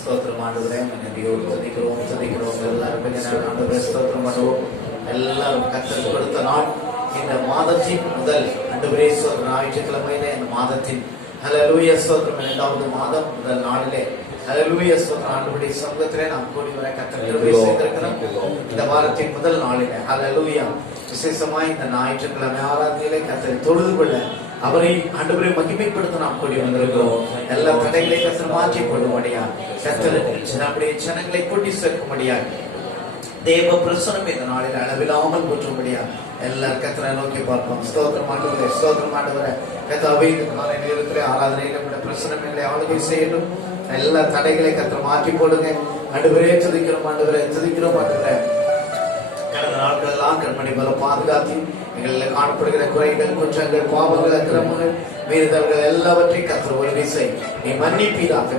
ஸ்தோத்திரம் ஆண்டவரே, நன்றியோடு துதிக்கிறோம் எல்லாரும் ஆண்டவரே ஸ்தோத்திரம் பண்ணுவோம். எல்லாரும் கர்த்தர் கொடுத்த நாள் இந்த மாதத்தின் முதல் ஆண்டவரே ஸ்தோத்திரம் ஞாயிற்றுக்கிழமையிலே இந்த மாதத்தின் ஹல்லேலூயா ஸ்தோத்திரம் 2வது மாதம் முதல் நாளிலே ஹல்லேலூயா ஸ்தோத்திரம் ஆண்டவருடைய சமூகத்திலே நாம் கூடி வர கர்த்தர் கிருபை செய்திருக்கிறோம். இந்த வாரத்தின் முதல் நாளிலே ஹல்லேலூயா விசேஷமாய் இந்த ஞாயிற்றுக்கிழமை ஆராதனையிலே கர்த்தரை தொழுது கொள்ள அவரை ஆண்டவரை மகிமைப்படுத்த நாம் கூடி வந்திருக்கிறோம். எல்லா தடைகளை கர்த்தர் மாற்றி போடும்படியா கர்த்தர் நம்முடைய ஜனங்களை கூட்டி சேர்க்கும்படியா தேவ பிரசனம் இந்த நாளில் அளவில்லாமல் ஊற்றும்படியா எல்லாரும் கர்த்தரை நோக்கி பார்ப்போம். ஸ்தோத்திரம் ஆண்டவரே, ஸ்தோத்திரம் ஆண்டவரே. கர்த்தாவே இந்த காலை நேரத்திலே ஆராதனையில உடைய பிரசனம் எங்களை ஆளுகை செய்யட்டும். எல்லா தடைகளை கர்த்தர் மாற்றி போடுங்க. ஆண்டவரே துதிக்கிறோம் ஆண்டவரே, துதிக்கிறோம் ஆண்டவரே. கடந்த நாட்கள் எல்லாம் கண்மணி போல பாதுகாத்து எங்களில் காணப்படுகிற குறைகள், குற்றங்கள், பாவங்கள், அக்கிரமங்கள், மீறுதல்கள் எல்லாவற்றையும் கர்த்தர் ஒரு விசை நீ மன்னிப்பீராக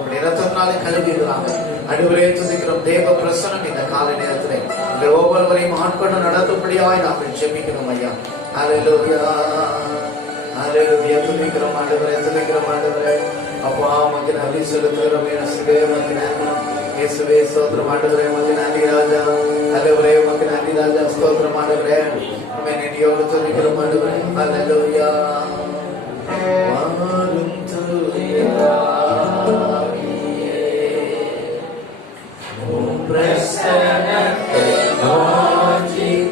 உடைய இரத்தத்தினாலே கழுவியதாக ஆண்டவரே துதிக்கிறோம். தேவ பிரசனம் இந்த காலை நேரத்திலே எங்கள் ஒவ்வொருவரையும் ஆட்கொண்டு நடத்தும்படியாய் நாங்கள் ஜெபிக்கிறோம் ஐயா. ஹல்லேலூயா ஹல்லேலூயா. துதிக்கிறோம் ஆண்டவரே, துதிக்கிறோம் ஆண்டவரே. அப்பா உமக்கு நன்றி செலுத்துகிறோம். இயேசுவே ஸ்தோத்திரம் ஆண்டவரே, உமக்கு நன்றி ராஜா. ஹல்லேலூயா, உமக்கு நன்றி ராஜா. ஸ்தோத்திரம் ஆண்டவரே, உம்மை நன்றியோடு துதிக்கிறோம் ஆண்டவரே. ஹல்லேலூயா. வாரும் தூய ஆவியே, உம் பிரசன்னத்தை வாஞ்சிக்கிறோம்.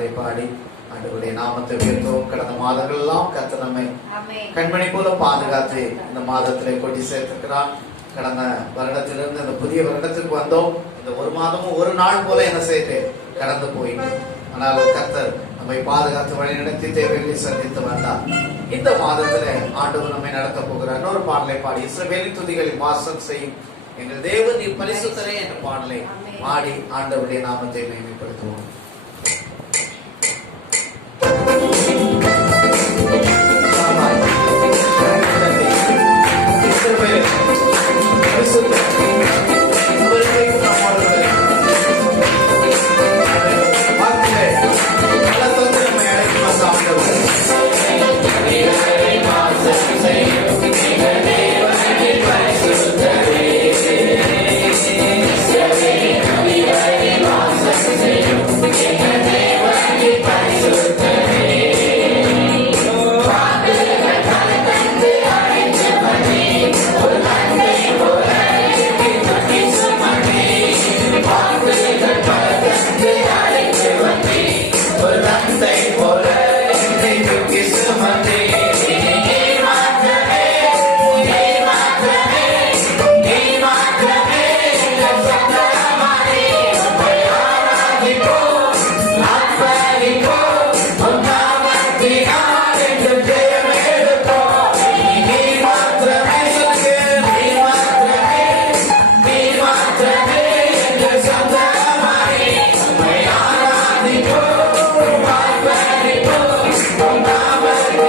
பாடலை பாடி ஆண்டவருடைய நாமத்தை உயர்த்தவும். கடந்த மாதங்கள் எல்லாம் கர்த்தர் நம்மை கண்மணி போல பாதுகாத்து இந்த மாதத்திலே கொட்டி சேர்த்திருக்கிறார். கடந்த வருடத்திலிருந்து இந்த புதிய வருடத்துக்கு வந்தோம். இந்த ஒரு மாதமும் ஒரு நாள் போல என்ன செய்து கடந்து போயிட்டு, ஆனால் கர்த்தர் நம்மை பாதுகாத்து வழி நடத்தி தேவைகளை சந்தித்து வந்தார். இந்த மாதத்துல ஆண்டவர் நம்மை நடத்த போகிறார். இன்னொரு பாடலை பாடி இஸ்ரவேலின் துதிகளில் வாசம் செய்யும் எங்கள் தேவன் நீ பரிசுத்தரே என்ற பாடலை பாடி ஆண்டவருடைய நாமத்தை மேம்படுத்துவோம்.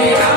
Yeah.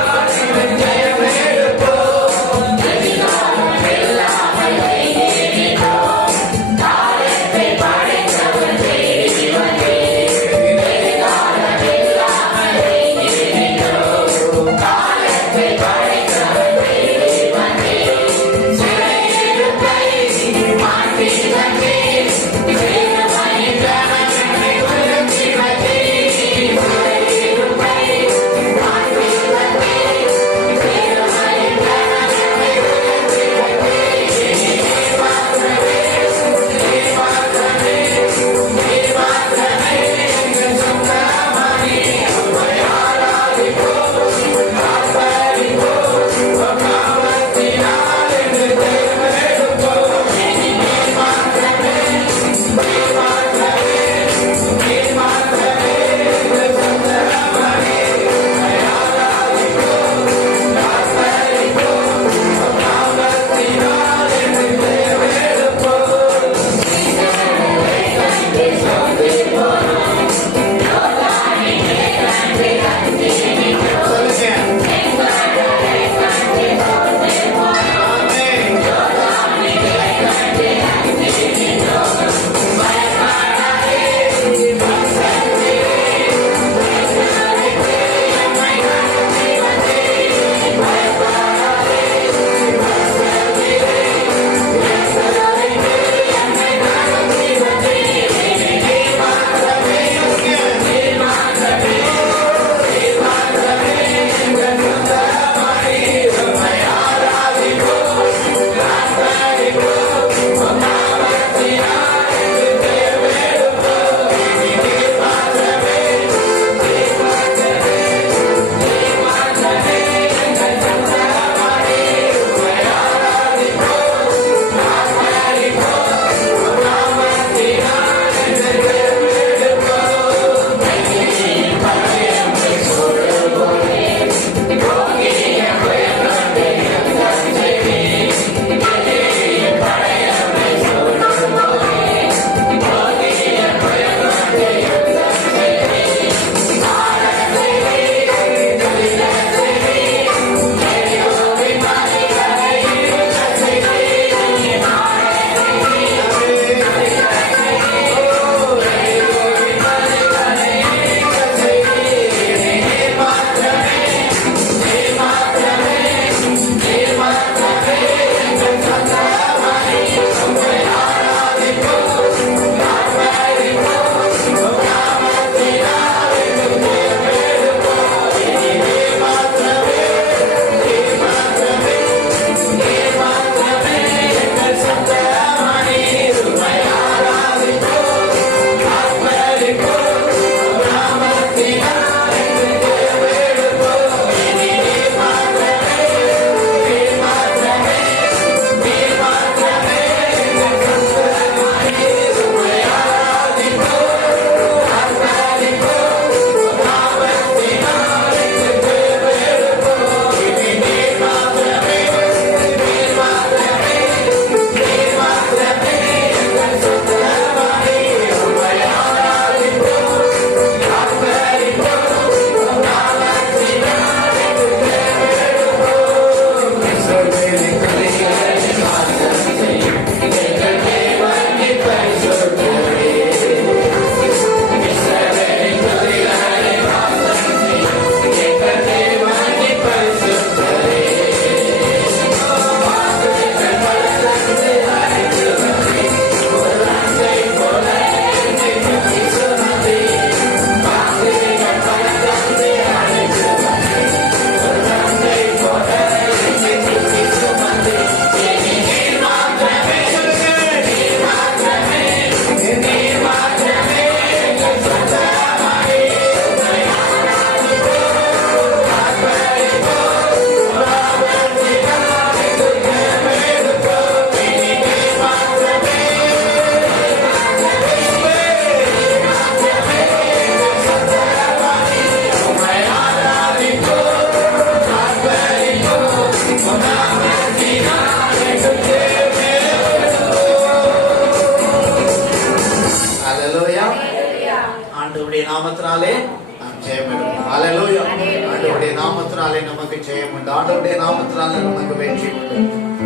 நாமத்தினாலே நமக்கு ஜெயம் உண்டு. ஆண்டவருடைய நாமத்தினாலே நமக்கு வெற்றி உண்டு.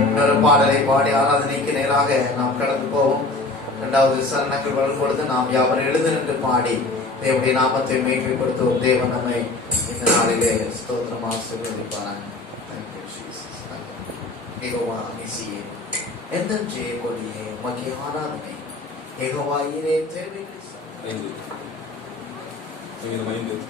இன்னொரு பாடலை பாடி ஆராதனைக்கு நேராக நாம் கடந்து போவோம். இரண்டாவது சரணங்கள் வரும் பொழுது நாம் யாவரும் எழுந்து நின்று பாடி தேவனுடைய நாமத்தை மேன்மைப்படுத்துவோம். தேவன் நம்மை இந்த நாளிலே ஸ்தோத்திரம் ஆசீர்வதிப்பாராக. யெகோவா நிசியே, எந்தன் ஜெய கொடியே, உமக்கு ஆராதனை. யெகோவா ஈரே தேவைக்கு சங்கீதம் 1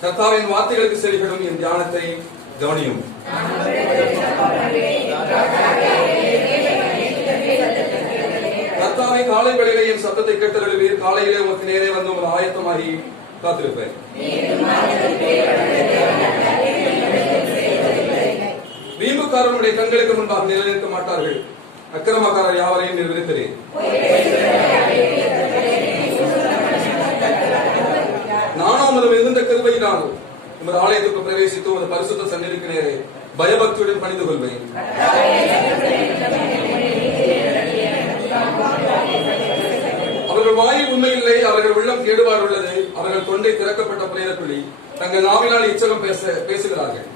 கர்த்தாவின் வார்த்தைகளுக்கு செவிகளும் என் தியானத்தை கவனியும். கர்த்தாவை காலை வேளையிலே என் சத்தத்தை கேட்டருளுவீர். காலையிலே உமக்கு நேரே வந்து உமது ஆயத்தமாகி காத்திருப்பேன். வீம்புக்காரனுடைய கண்களுக்கு முன்பாக நிலைநிற்க மாட்டார்கள். அக்கிரமக்காரர் யாவரையும் நிர்வகிக்கிறேன். நானும் உமது மிகுந்த கிருபையினாலும் உமது ஆலயத்திற்கு பிரவேசித்து உமது பரிசுத்த சந்நிதிக்கு நேரே பயபக்தியுடன் பணிந்து கொள்வேன். அவர்கள் வாயில் உண்மையில்லை, அவர்கள் உள்ளம் கேடுபாடு உள்ளது. அவர்கள் தொண்டை திறக்கப்பட்ட பிரேதக்குழி. தங்கள் நாவினால் இச்சகம் பேசுகிறார்கள்.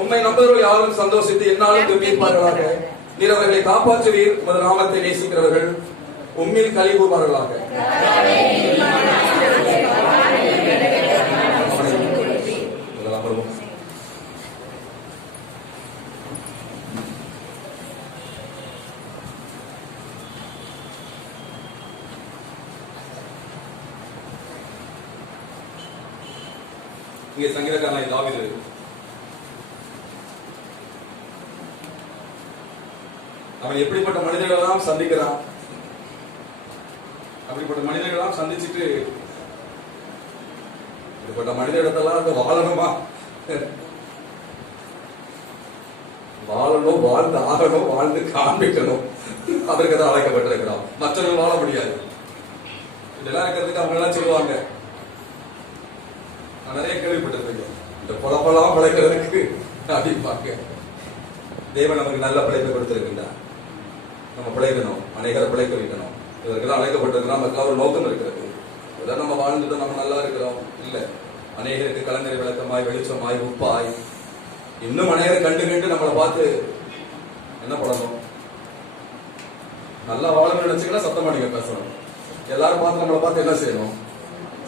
உம்மை நம்புகிறவர்கள் யாரும் சந்தோஷித்து என்னாலும் கம்பீரிப்பார்களாக. நீர் அவர்களை காப்பாற்றுவீர். உமது நாமத்தை நேசிக்கிறவர்கள் உம்மில் களி கூறுவார்களாக. இங்கே சங்கீதக்காரனாகிய தாவீது அவன் எப்படிப்பட்ட மனிதர்களெல்லாம் சந்திக்கிறான். அப்படிப்பட்ட மனிதர்களெல்லாம் சந்திச்சுட்டு இப்படிப்பட்ட மனிதர்களெல்லாம் வாழணுமா, வாழணும், வாழ்ந்து ஆகணும், வாழ்ந்து காண்பிக்கணும். அதற்கு தான் அழைக்கப்பட்டிருக்கிறான். மற்றவர்கள் வாழ முடியாது. இதெல்லாம் இருக்கிறதுக்கு அவங்க எல்லாம் சொல்லுவாங்க. நான் நிறைய கேள்விப்பட்டிருக்கேன். இந்த பொழப்பெல்லாம் பிழைக்கிறதுக்கு அப்படிப்பாங்க. தேவன் நமக்கு நல்ல பிழைப்பை கொடுத்திருக்கின்றார். நம்ம பிழைக்கணும், அநேகரை பிழைக்க வைக்கணும். இதற்கெல்லாம் அழைக்கப்பட்டிருக்கிறோம். நமக்கு ஒரு நோக்கம் இருக்கிறது. இதெல்லாம் நம்ம வாழ்ந்துட்டு நம்ம நல்லா இருக்கிறோம் இல்ல. அநேகருக்கு கலங்கரை விளக்கமாய், வெளிச்சமாய், உப்பாய், இன்னும் அநேகரை கண்டு நம்மளை பார்த்து என்ன பண்ணணும்? நல்லா வாழணும்னு நினைச்சீங்கன்னா சத்தமா நீங்க பேசணும். எல்லாரும் பார்த்து நம்மளை பார்த்து என்ன செய்யணும்?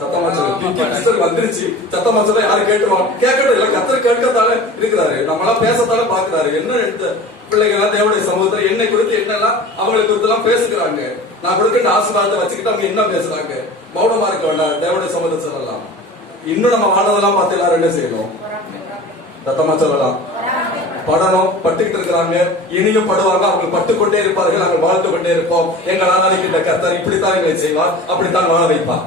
சத்தமா சொல்லு. வந்துருச்சு சத்தமா சொல்ல யாரும் கேட்டுருவோம்? கேட்கட்டும். இல்ல கத்தர் கேட்கத்தால இருக்கிறாரு. நம்மளாம் பேசத்தால பாக்குறாரு. என்ன எடுத்த பிள்ளைகள் தேவனுடைய சமூகத்துல என்னை குறித்து என்னெல்லாம் அவங்களுக்கு குறித்து எல்லாம் பேசுகிறாங்க. நான் கொடுக்கின்ற ஆசீர்வாதத்தை வச்சுக்கிட்டு அவங்க என்ன பேசுறாங்க? மௌனமா இருக்க வேண்டாம். தேவனுடைய சமூகத்தை சொல்லலாம். இன்னும் நம்ம வாழ்றதெல்லாம் பார்த்து எல்லாரும் என்ன செய்யணும்? சத்தமா சொல்லலாம். படணும், பட்டுக்கிட்டு இருக்கிறாங்க. இனியும் படுவாங்க. அவங்க பட்டுக்கொண்டே இருப்பார்கள். நாங்கள் வாழ்ந்து கொண்டே இருப்போம். எங்கள் ஆராதிக்கின்ற கர்த்தர் இப்படித்தான் எங்களை செய்வார், அப்படித்தான் வாழ வைப்பார்.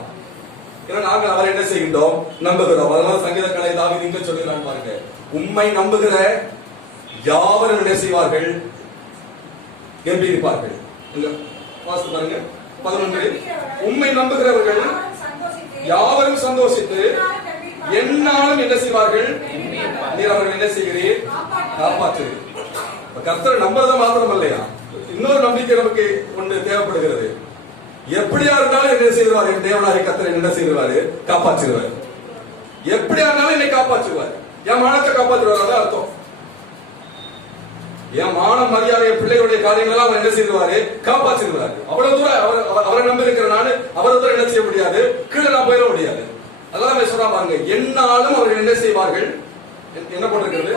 ஏன்னா நாங்கள் அவர் என்ன செய்கின்றோம்? நம்புகிறோம். அதனால சங்கீதக்காரனாகிய தாவீது இங்க சொல்லுகிறான் பாருங்க. உம்மை நம்புகிற யாவரும் என்ன செய்வார்கள்? கம்பீரிப்பார்கள். பாருங்க 11. உம்மை நம்புகிறவர்கள் யாவரும் சந்தோஷித்து என்னாலும் என்ன செய்வார்கள்? நீர் அவர்கள் என்ன செய்கிறீர்? காப்பாற்றுகிறீர். கர்த்தர் நம்புறத மாத்திரம் இல்லையா, இன்னொரு நம்பிக்கை நமக்கு ஒன்று தேவைப்படுகிறது. எப்படியா இருந்தாலும் என்ன செய்வார்? என் தேவனாகிய கர்த்தர் என்ன செய்வாரு? காப்பாற்றுவார். எப்படியா இருந்தாலும் என்னை காப்பாற்றுவார். என் மானத்தை காப்பாற்றுவார். அதான் அர்த்தம். என் மான மரியாதை, பிள்ளைகளுடைய காரியங்கள் அவர் என்ன செய்வாரு? காப்பாற்றிடுவாரு. அவ்வளவு தூரம் அவரை நம்பி இருக்கிற நானு அவரை தூரம் என்ன செய்ய முடியாது? கீழே நான் போயிட முடியாது. அதான் சொல்றா பாருங்க. என்னாலும் அவர்கள் என்ன செய்வார்கள்? என்ன போட்டிருக்கிறது?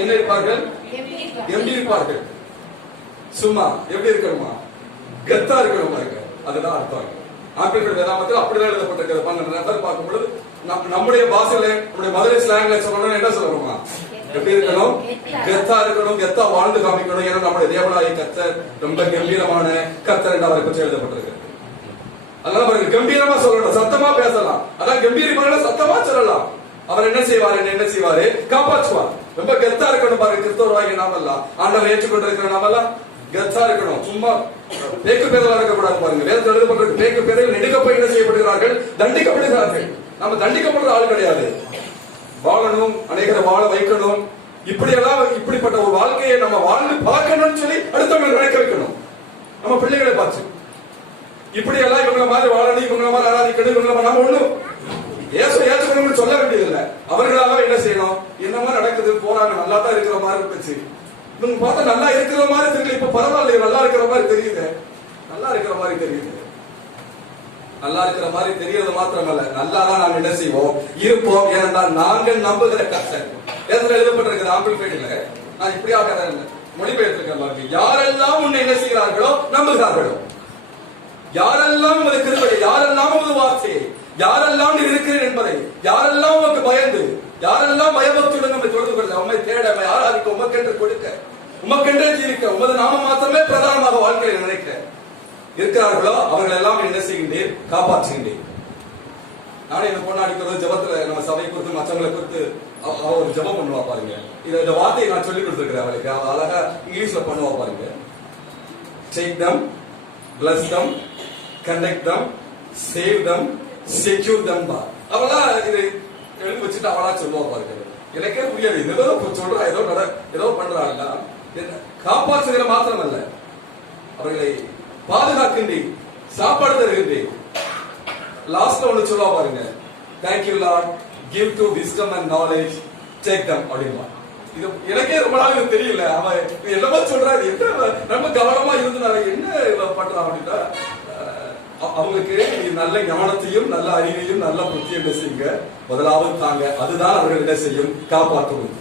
என்ன இருப்பார்கள்? கம்பீரிப்பார்கள். சும்மா எப்படி இருக்கணுமா? கெத்தா இருக்கணும் பாருங்க. அதுதான் அர்த்தம். ஆப்பிள் வேதாமத்தில் அப்படிதான் எழுதப்பட்டிருக்கிறது. 12 நபர் பார்க்கும் பொழுது நம்முடைய பாஷையில, நம்முடைய மதுரை ஸ்லாங்ல சொல்லணும். என்ன சொல்லணுமா? எப்படி இருக்கணும்? கெத்தா இருக்கணும். கெத்தா வாழ்ந்து காமிக்கணும். ஏன்னா நம்முடைய தேவனாகிய கர்த்தர் ரொம்ப கம்பீரமான கர்த்தர் என்று அவரை பற்றி எழுதப்பட்டிருக்கு. அதனால பாருங்க, கம்பீரமா சொல்லணும், சத்தமா பேசலாம். அதான் கம்பீரமான சத்தமா சொல்லலாம். அவர் என்ன செய்வார்? என்ன செய்வாரு? காப்பாற்றுவார். ரொம்ப கெத்தா இருக்கணும் பாருங்க. கிறிஸ்தவராகிய நாமெல்லாம், ஆண்டவர் ஏற்றுக்கொண்டிருக்கிற நாமெல்லாம் கெத்தா இருக்கணும். சும்மா பேக்கு பேதலா இருக்கக்கூடாது பாருங்க. வேதத்தில் எழுதப்பட்டிருக்கு, பேக்கு பேதைகள் நெடுக்கப்பை என்ன செய்யப்படுகிறார்கள், தண்டிக்கப்படுகிறார்கள். நம்ம தண்டிக்கப்படுற ஆள் கிடையாது. வாழணும், அநேகரை வாழ வைக்கணும். இப்படிப்பட்ட ஒரு வாழ்க்கையை நம்ம வாழ்ந்து பார்க்கணும்னு சொல்லி அடுத்தவங்களை நினைக்க வைக்கணும். நம்ம பிள்ளைகளை பார்த்து இப்படியெல்லாம் இவங்கள மாதிரி வாழணும், இவங்கள மாதிரி ஆராதிக்கணும், இவங்கள நம்ம ஒண்ணும் ஏற்றுக்கணும்னு சொல்ல வேண்டியதில்லை. அவர்களாக என்ன செய்யணும், என்னமா நடக்குது, போறாங்க, நல்லா தான் இருக்கிற மாதிரி இருந்துச்சு, இவங்க பார்த்தா நல்லா இருக்கிற மாதிரி தெரியல, இப்ப பரவாயில்ல, நல்லா இருக்கிற மாதிரி தெரியுது, நல்லா இருக்கிற மாதிரி தெரியுது. நல்லா இருக்கிற மாதிரி தெரியறது மாத்திரமல்ல, நல்லாதான் நாம் என்ன செய்வோம், இருப்போம். ஏனென்றால் நாங்கள் நம்புகிற கர்த்தர். வேதத்தில் எழுதப்பட்டிருக்கிற ஆம்பிளிஃபைட்ல நான் இப்படியாக மொழிபெயர்த்திருக்கேன் பாருங்க. யாரெல்லாம் உன்னை என்ன செய்கிறார்களோ நம்புகிறார்களோ, யாரெல்லாம் உமது கிருபையை, யாரெல்லாம் உமது வார்த்தையை, யாரெல்லாம் நீர் இருக்கிறேன் என்பதை, யாரெல்லாம் உமக்கு பயந்து, யாரெல்லாம் பயபக்தியுடன் நம்மை தொழுது கொள்ள, உம்மை தேட, உம்மை ஆராதிக்க, உமக்கென்று கொடுக்க, உமக்கென்றே ஜீவிக்க, உமது நாமம் மாத்திரமே பிரதானமாக வாழ்க்கையில் நினைக்க இருக்கிறார்களோ அவர்கள் எல்லாம் என்ன செய்கின்றேன், காப்பாற்றுகின்றேன். நானே இந்த பொண்ணு அடிக்கிறது ஜபத்துல நம்ம சபை குறித்து மற்றவங்களை குறித்து ஒரு ஜபம் பண்ணுவா பாருங்க. இந்த வார்த்தையை நான் சொல்லி கொடுத்துருக்கிறேன் அவளுக்கு. அழகா இங்கிலீஷ்ல பண்ணுவா பாருங்க. Take them, bless them, connect them, save them, secure them. அவளா இது எழுதி வச்சுட்டு அவளா சொல்லுவா பாருங்க. எனக்கே புரியாது, ஏதோ சொல்றா, ஏதோ பண்றாங்க. காப்பாற்றுகிற மாத்திரம் அல்ல, அவர்களை பாதுகாக்கின்றேன், சாப்பாடு தருகின்றேன். லாஸ்ட்ல ஒண்ணு சொல்லுவா பாருங்க, thank you Lord, give to wisdom and knowledge, take them அப்படிமா. இது எனக்கே ரொம்ப நாள் தெரியல. அவன் எல்லாமே சொல்றாரு, என்ன ரொம்ப கவனமா இருந்து என்ன பண்றான் அப்படின்னா, அவங்களுக்கு நல்ல ஞானத்தையும் நல்ல அறிவையும் நல்ல புத்தியும் என்ன செய்யுங்க, முதலாவது தாங்க. அதுதான் அவர்கள் என்ன செய்யும், காப்பாற்றுவோம்.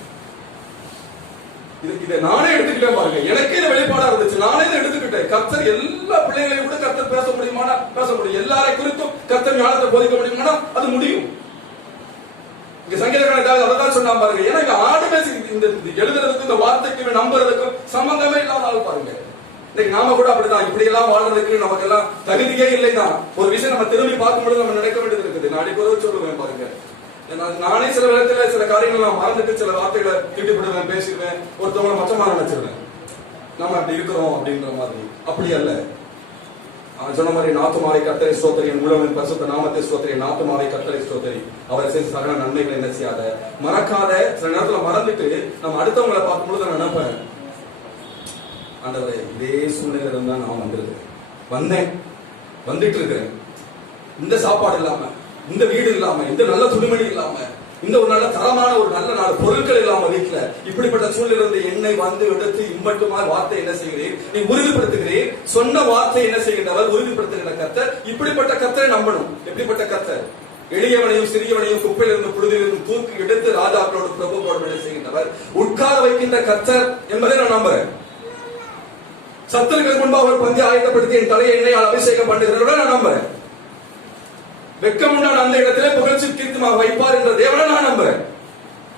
இதை நானே எடுத்துக்கிட்டேன் பாருங்க. எனக்கே இந்த வெளிப்பாடா இருந்துச்சு, நானே இதை எடுத்துக்கிட்டேன். கர்த்தர் எல்லா பிள்ளைகளையும் கூட கர்த்தர் பேச முடியுமானா பேச முடியும். எல்லாரை குறித்தும் கர்த்தர் ஞானத்தை போதிக்க முடியுமானா அது முடியும். இங்க சங்கீதக்காரன் அதான் சொன்னா பாருங்க. ஏன்னா இங்க ஆடுமே இந்த எழுதுறதுக்கும் இந்த வார்த்தைக்கு நம்புறதுக்கும் சம்பந்தமே இல்லாத ஆள் பாருங்க. இன்னைக்கு நாம கூட அப்படிதான், இப்படி எல்லாம் வாழ்றதுக்கு நமக்கு எல்லாம் தகுதியே இல்லைதான். ஒரு விஷயம் நம்ம திரும்பி பார்க்கும்போது நம்ம நினைக்க வேண்டியது இருக்குது. நான் அடிப்பொருள் சொல்லுவேன் பாருங்க. நானே சில விதத்துல சில காரியங்கள் நான் மறந்துட்டு சில வார்த்தைகளை திட்டிப்படுவேன், பேசிடுவேன், ஒருத்தவங்களை மச்சமா நினைச்சிருவேன். நம்ம அப்படி இருக்கிறோம் அப்படின்ற மாதிரி. அப்படி அல்ல. சொன்ன மாதிரி நாத்துமாவை கர்த்தரை ஸ்தோத்திரி, முழுவதும் பரிசுத்த நாமத்தை ஸ்தோத்திரி, நாத்துமாவை கர்த்தரை ஸ்தோத்திரி, அவரை செய்த சகல நன்மைகளை என்ன செய்யாத, மறக்காத. சில நேரத்துல மறந்துட்டு நம்ம அடுத்தவங்களை பார்க்கும்போது நான் நினைப்பேன், ஆண்டவரே இதே சூழ்நிலை இருந்தா நான் வந்தேன், வந்துட்டு இருக்கிறேன், இந்த சாப்பாடு இல்லாம, இந்த வீடு இல்லாம, இந்த நல்ல துணிமணி இல்லாம, இந்த ஒரு நல்ல தரமான ஒரு நல்ல நாள் பொருட்கள் இல்லாம வீட்டுல இப்படிப்பட்ட சூழ்நிலை இருந்து என்னை வந்து எடுத்து இம்பட்டுமா வார்த்தை என்ன செய்கிறீர், நீ உறுதிப்படுத்துகிறீர். சொன்ன வார்த்தை என்ன செய்கின்றவர், உறுதிப்படுத்துகின்ற கர்த்தர். இப்படிப்பட்ட கர்த்தரை நம்பணும். எப்படிப்பட்ட கர்த்தர், எளியவனையும் சிறியவனையும் குப்பையிலிருந்து புழுதிலிருந்து தூக்கி எடுத்து ராஜாக்களோடு பிரபுக்களோடு என்ன செய்கின்றவர், உட்கார வைக்கின்ற கர்த்தர் என்பதை நான் நம்புறேன். சத்துருக்களுக்கு முன்பாக ஒரு பந்தி ஆயத்தப்படுத்தி என் தலையை எண்ணெயால் அபிஷேகம் பண்ணுகிறவரை நான் நம்புறேன். வெட்கமுண்டான அந்த இடத்திலே புகழ்ச்சி கீர்த்தமாக வைப்பார் என்ற தேவனை நான் நம்புறேன்.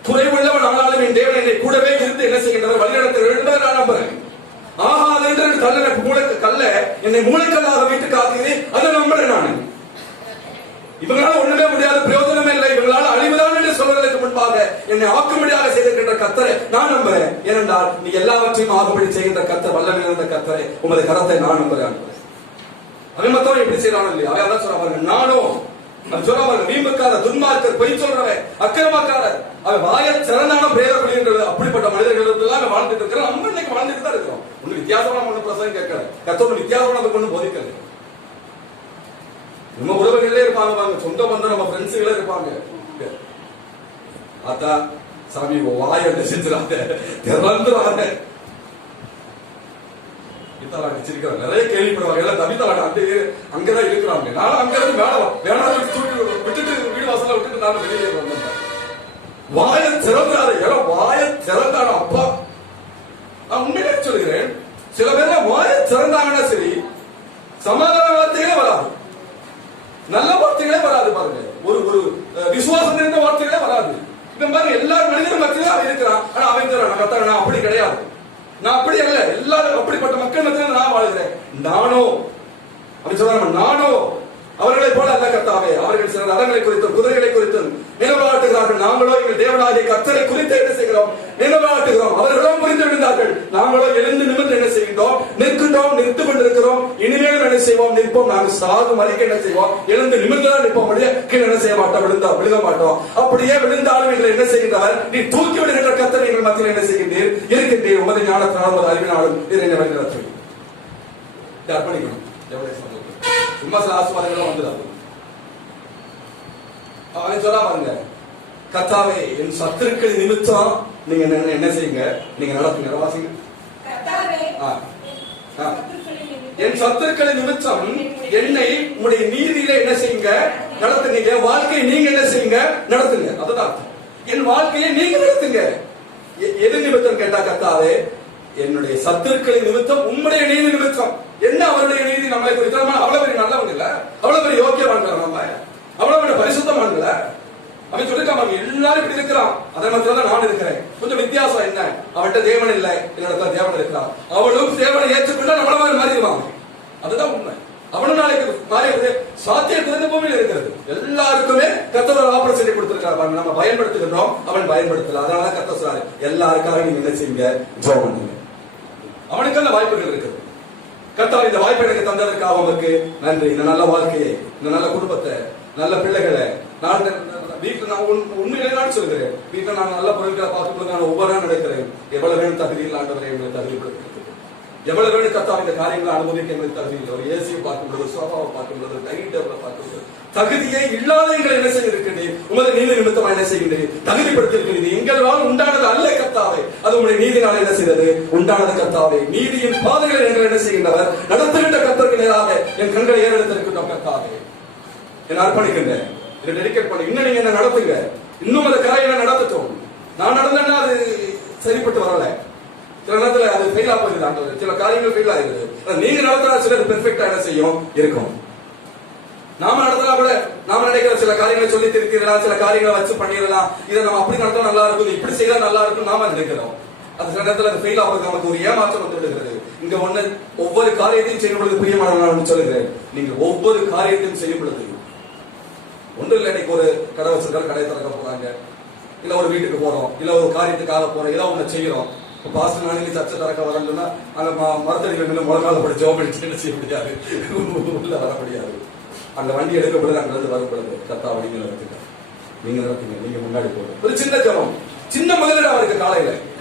குறைவுள்ளவன் ஆனாலும் என் தேவன் என்னை கூடவே இருந்து என்ன செய்கின்றவர், வழிநடத்த வேண்டும் நான் நம்புறேன். ஆகாது என்று கல்ல என்னை மூளைக்கல்லாக வீட்டு காக்கிறேன், அதை நம்புறேன் நான். இவங்களால ஒண்ணுமே முடியாது, பிரயோஜனமே இல்லை, இவங்களால அழிவுதான் என்று சொல்வதற்கு முன்பாக என்னை ஆக்கும்படியாக செய்திருக்கின்ற கர்த்தரை நான் நம்புறேன். ஏனென்றால் நீ எல்லாவற்றையும் ஆகும்படி செய்கின்ற கர்த்தர், வல்லமை இருந்த கர்த்தரை, உமது கரத்தை நான் நம்புறேன். அவன் மத்தவன் எப்படி செய்யறான் இல்லையா, அவன் அதான் சொல்றாங்க, நானும் அது சொல்றாங்க, வீம்புக்கார, துன்மார்க்கர், பொய் சொல்றவன், அக்கிரமக்காரர், அவன் வாய சிறந்தான பிரேத குடின்றது. அப்படிப்பட்ட மனிதர்கள் எல்லாம் வாழ்ந்துட்டு இருக்கிறோம். நம்ம இன்னைக்கு வாழ்ந்துட்டு தான் இருக்கிறோம். ஒண்ணு வித்தியாசமான ஒண்ணு பிரசங்கம் கேட்கல, கர்த்தர் வித்தியாசமான நமக்கு ஒண்ணு போதிக்கல. நம்ம உறவுகளே இருப்பாங்க, சொந்த பந்தம், நம்ம ஃப்ரெண்ட்ஸுகளே இருப்பாங்க. அத்தா சாமி வாய செஞ்சுறாங்க, திறந்துறாங்க. நிறைய கேள்விப்படுவாங்க, எல்லாம் தவித்தாங்க, அங்கதான் இருக்கிறாங்க. நானும் அங்க இருந்து வேணாம் விட்டுட்டு வீடு வாசல விட்டுட்டு நானும் வெளியே வந்தேன். வாய திறந்தாரு, வாய திறந்தாரு. அப்பா நான் உண்மையிலே சொல்கிறேன், சில பேர்லாம் வாய திறந்தாங்கன்னா சரி, சமாதான வார்த்தைகளே வராது, நல்ல வார்த்தைகளே வராது. பாருங்க, ஒரு விசுவாசம் நிறைந்த வார்த்தைகளே வராது. இந்த மாதிரி எல்லா மனிதரும் மத்தியிலும் அவன் இருக்கிறான். ஆனா அவன் கத்தாங்க, நான் அப்படி கிடையாது, நான் அப்படி அல்ல, எல்லாரும் அப்படிப்பட்ட மக்கள் மத்தியில் நான் வாழ்கிறேன். நானோ அப்படி சொல்றாங்க, நானோ அவர்களை போல அல்ல கர்த்தாவே. அவர்கள் சில ரதங்களை குறித்தும் குதிரைகளை குறித்தும் நிலவாட்டுகிறார்கள். நாங்களோ எங்கள் தேவனாகிய கர்த்தரை குறித்து என்ன செய்கிறோம், எங்க பாராட்டுகிறோம். அவர்களும் புரிந்து விடுந்தார்கள். நாங்களோ எழுந்து நிமிர்ந்து என்ன செய்கின்றோம்? நிற்கின்றோம், நிறுத்து கொண்டிருக்கிறோம். இனிமேலும் என்ன செய்வோம்? நிற்போம். நாங்கள் சாகும் வரைக்கும் என்ன செய்வோம்? எழுந்து நிமிர்ந்துதான் நிற்போம். கீழே என்ன செய்ய மாட்டோம்? விழுக மாட்டோம். அப்படியே விழுந்தாலும் எங்களை என்ன செய்கின்றவர்? நீ தூக்கி விடுகின்ற கர்த்தர் எங்கள் மத்தியில் என்ன செய்கின்றீர்? இருக்கின்றீர். உமது ஞானத்தினாலும் உமது அறிவினாலும் இதை என்ன வழிநடத்தும். அர்ப்பணிக்கணும். சும்மா சில ஆசீர்வாதங்கள் வந்துடாது. அவன் சொல்ல பாருங்க, கர்த்தாவே என் சத்துருக்கள் நிமித்தம் நீங்க என்ன செய்யுங்க? நீங்க நடத்துங்க. வாசிங்க. என் சத்துருக்களை நிமித்தம் என்னை உங்களுடைய நீதியில என்ன செய்யுங்க? நடத்துங்க. என் வாழ்க்கையை நீங்க என்ன செய்யுங்க? நடத்துங்க. அதுதான் என் வாழ்க்கையை நீங்க நடத்துங்க. எது நிமித்தம் கேட்டா, கர்த்தாவே என்னுடைய சத்துருக்களை நிமித்தம் உம்முடைய நீதி நிமித்தம். என்ன அவருடைய நீதி நம்மளை குறித்து? அவ்வளவு பெரிய நல்லவங்க இல்ல, அவ்வளவு பெரிய யோக்கியவான்கள், நம்ம அவ்வளவு பெரிய பரிசுத்தவான்கள. அவன் சொல்லிருக்கான், எல்லாரும் இப்படி இருக்கிறான், அதை மாத்திரம் தான் நான் இருக்கிறேன். கொஞ்சம் வித்தியாசம் என்ன? அவன்கிட்ட தேவன் இல்லை, என்னோட தேவன் இருக்கிறான். அவளும் தேவனை ஏற்றுக்கொண்டா நம்மள மாதிரி மாறிடுவாங்க. அதுதான் உண்மை. அவனும் நாளைக்கு மாறி சாத்தியம் குறைந்த பூமியில் இருக்கிறது. எல்லாருக்குமே கர்த்தர் ஆப்பர்ச்சுனிட்டி கொடுத்திருக்காரு. நம்ம பயன்படுத்துகிறோம், அவன் பயன்படுத்தல. அதனாலதான் கர்த்தர் சொல்றாரு, எல்லாருக்காக நீங்க என்ன செய்யுங்க? ஜெபம் பண்ணுங்க. அவனுக்கு அந்த வாய்ப்புகள் இருக்குது. கர்த்தர் இந்த வாய்ப்பை எனக்கு தந்ததற்காக அவனுக்கு நன்றி. இந்த நல்ல வாழ்க்கையை, இந்த நல்ல குடும்பத்தை, நல்ல பிள்ளைகளை நான் வீட்டுல நான் உண்மையிலே நான் சொல்கிறேன். வீட்டுல நான் நல்ல பொருட்களை பார்க்கும்போது நான் ஒவ்வொரு நாள் நினைக்கிறேன், எவ்வளவு வேணும் தகுதியில் ஆண்டவரை எங்களை தகுதிப்படுத்தி, எவ்வளவு வேணும் கர்த்தர் இந்த காரியங்களை அனுமதிக்க எங்களுக்கு தகுதியில். ஒரு ஏசியை பார்க்கும்போது, சோபாவை பார்க்கும்போது, டைனிங் டேபிளை பார்க்கும்போது தகுதியை இல்லாத எங்களை என்ன செய்திருக்கிறீர்? உமது நீதி நிமித்தமாக என்ன செய்கின்றீர்? தகுதிப்படுத்திருக்கிறீர். எங்களால் உண்டானது அல்ல கர்த்தாவே, அது உங்களுடைய நீதினால என்ன செய்தது? உண்டானது கர்த்தாவே. நீதியின் பாதைகளை எங்களை என்ன செய்கின்றவர்? நடத்துகின்ற கர்த்தருக்கு நேராக என் கண்களை ஏறெடுத்திருக்கின்றோம் கர்த்தாவே. என்ன அர்ப்பணிக்கின்றேன், இதை டெடிகேட் பண்ணி இன்னும் நீங்க என்ன நடத்துங்க. இன்னும் அந்த கரையை நடத்தட்டும். நான் நடந்தேன்னா அது சரிப்பட்டு வரல. சில நேரத்துல அது ஃபெயில் ஆகுது. சில காரியங்கள் ஃபெயில் ஆகுது. நீங்க நடத்தினா சிலது பெர்ஃபெக்டா என்ன செய்யும்? இருக்கும். நாம நடத்தினா கூட நாம நினைக்கிற சில காரியங்களை சொல்லி திருத்திடலாம், சில காரியங்களை வச்சு பண்ணிடலாம். இதை நம்ம அப்படி நடத்தா நல்லா இருக்கும், இப்படி செய்யறா நல்லா இருக்கும் நாம நினைக்கிறோம். அது சில நேரத்துல அது ஃபெயில் ஆகுது. நமக்கு ஒரு ஏமாற்றம் வந்து விடுகிறது. இங்க ஒண்ணு, ஒவ்வொரு காரியத்தையும் செய்யும் பொழுது பிரியமான சொல்லுகிறேன், நீங்க ஒவ்வொரு காரியத்தையும் செய்யும் பொழுது ஒன்று இல்லை. இன்னைக்கு ஒரு கடை வச்சிருக்காரு, கடையை திறக்க போறாங்க, இல்ல ஒரு வீட்டுக்கு போறோம், இல்ல ஒரு காரியத்துக்காக போறோம், ஏதோ ஒண்ணு செய்யறோம். இப்ப பாஸ்டர் நாளைக்கு சர்ச்சை திறக்க வரணும்னா அங்க மரத்தடிகள் முழங்கால படி ஜோம் அடிச்சு என்ன செய்ய முடியாது, உள்ள வர முடியாது. அந்த வண்டி எடுக்கப்படுது, அங்கிருந்து வரப்படுது. கர்த்தா நீங்க நடத்துங்க, நீங்க நடத்துங்க, நீங்க முன்னாடி போங்க. ஒரு சின்ன ஜபம், சின்ன முதலீடு அவருக்கு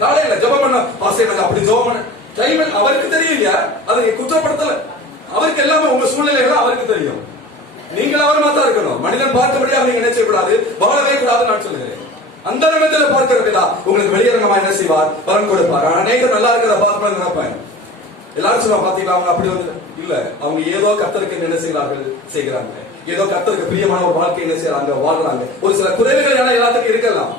காலையில ஜபம் பண்ண பாஸ்டர் அப்படி ஜபம் பண்ண டைம் அவருக்கு தெரியும் இல்லையா? அதை குற்றப்படுத்தல. அவருக்கு எல்லாமே உங்க சூழ்நிலைகள் அவருக்கு தெரியும். நீங்கள் அவர் மாத்தா இருக்கணும். மனிதன் பார்த்தபடியாக நீங்க என்ன செய்யக்கூடாது? வாழவே கூடாது நான் சொல்லுகிறேன். அந்த நிமிடத்துல பார்க்கிறதா உங்களுக்கு வெளியரங்கமா என்ன செய்வார்? பலன் கொடுப்பார். அநேகம் நல்லா இருக்கிறத பார்த்து நினைப்பேன். எல்லாரும் சொல்லுவாங்க, பாத்தீங்களா அவங்க அப்படி வந்து இல்ல, அவங்க ஏதோ கர்த்தருக்கு என்ன செய்கிறாங்க, ஏதோ கர்த்தருக்கு பிரியமான ஒரு வாழ்க்கை என்ன செய்யறாங்க, வாழ்றாங்க. ஒரு சில குறைவுகள் எல்லாத்துக்கும் இருக்கலாம்.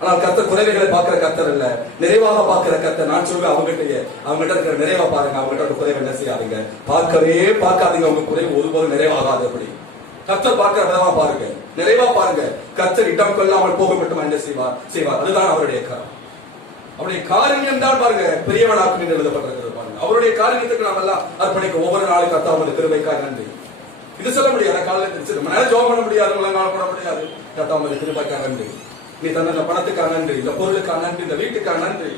ஆனால் கர்த்தர் குறைவுகளை பார்க்கிற கர்த்தர் இல்ல, நிறைவாக பார்க்கிற கர்த்தர். நான் சொல்லுவேன், அவங்ககிட்ட இருக்கிற நிறைவா பாருங்க, அவங்ககிட்ட குறைவு என்ன செய்யாதீங்க, பார்க்காதீங்க. உங்க குறைவு ஒருபோதும் நிறைவாகாது. அப்படி கர்த்தர் பார்க்கிற விதமா பாருங்க, நிறைவா பாருங்க. கர்த்தர் இடம் கொள்ளாமல் போக மட்டும் என்ன செய்வார். அதுதான் அவருடைய காரணம். அவருடைய காரியங்கள் தான் பாருங்க பெரியவனாக்கும் என்று எழுதப்பட்டிருக்கிறது. பாருங்க அவருடைய காரியத்துக்கு நாம் எல்லாம் அர்ப்பணிக்க ஒவ்வொரு நாளும் கர்த்தாவுடைய கிருபைக்காக நன்றி. இது சொல்ல முடியாது, காலையில தெரிஞ்சு நம்ம நேரம் ஜோம் பண்ண முடியாது, முழங்கால் போட முடியாது. கர்த்தாவுடைய கிருபைக்காக நன்றி. நீ தந்த பணத்துக்காக நன்றி, இந்த பொருளுக்காக நன்றி, இந்த வீட்டுக்காக நன்றி,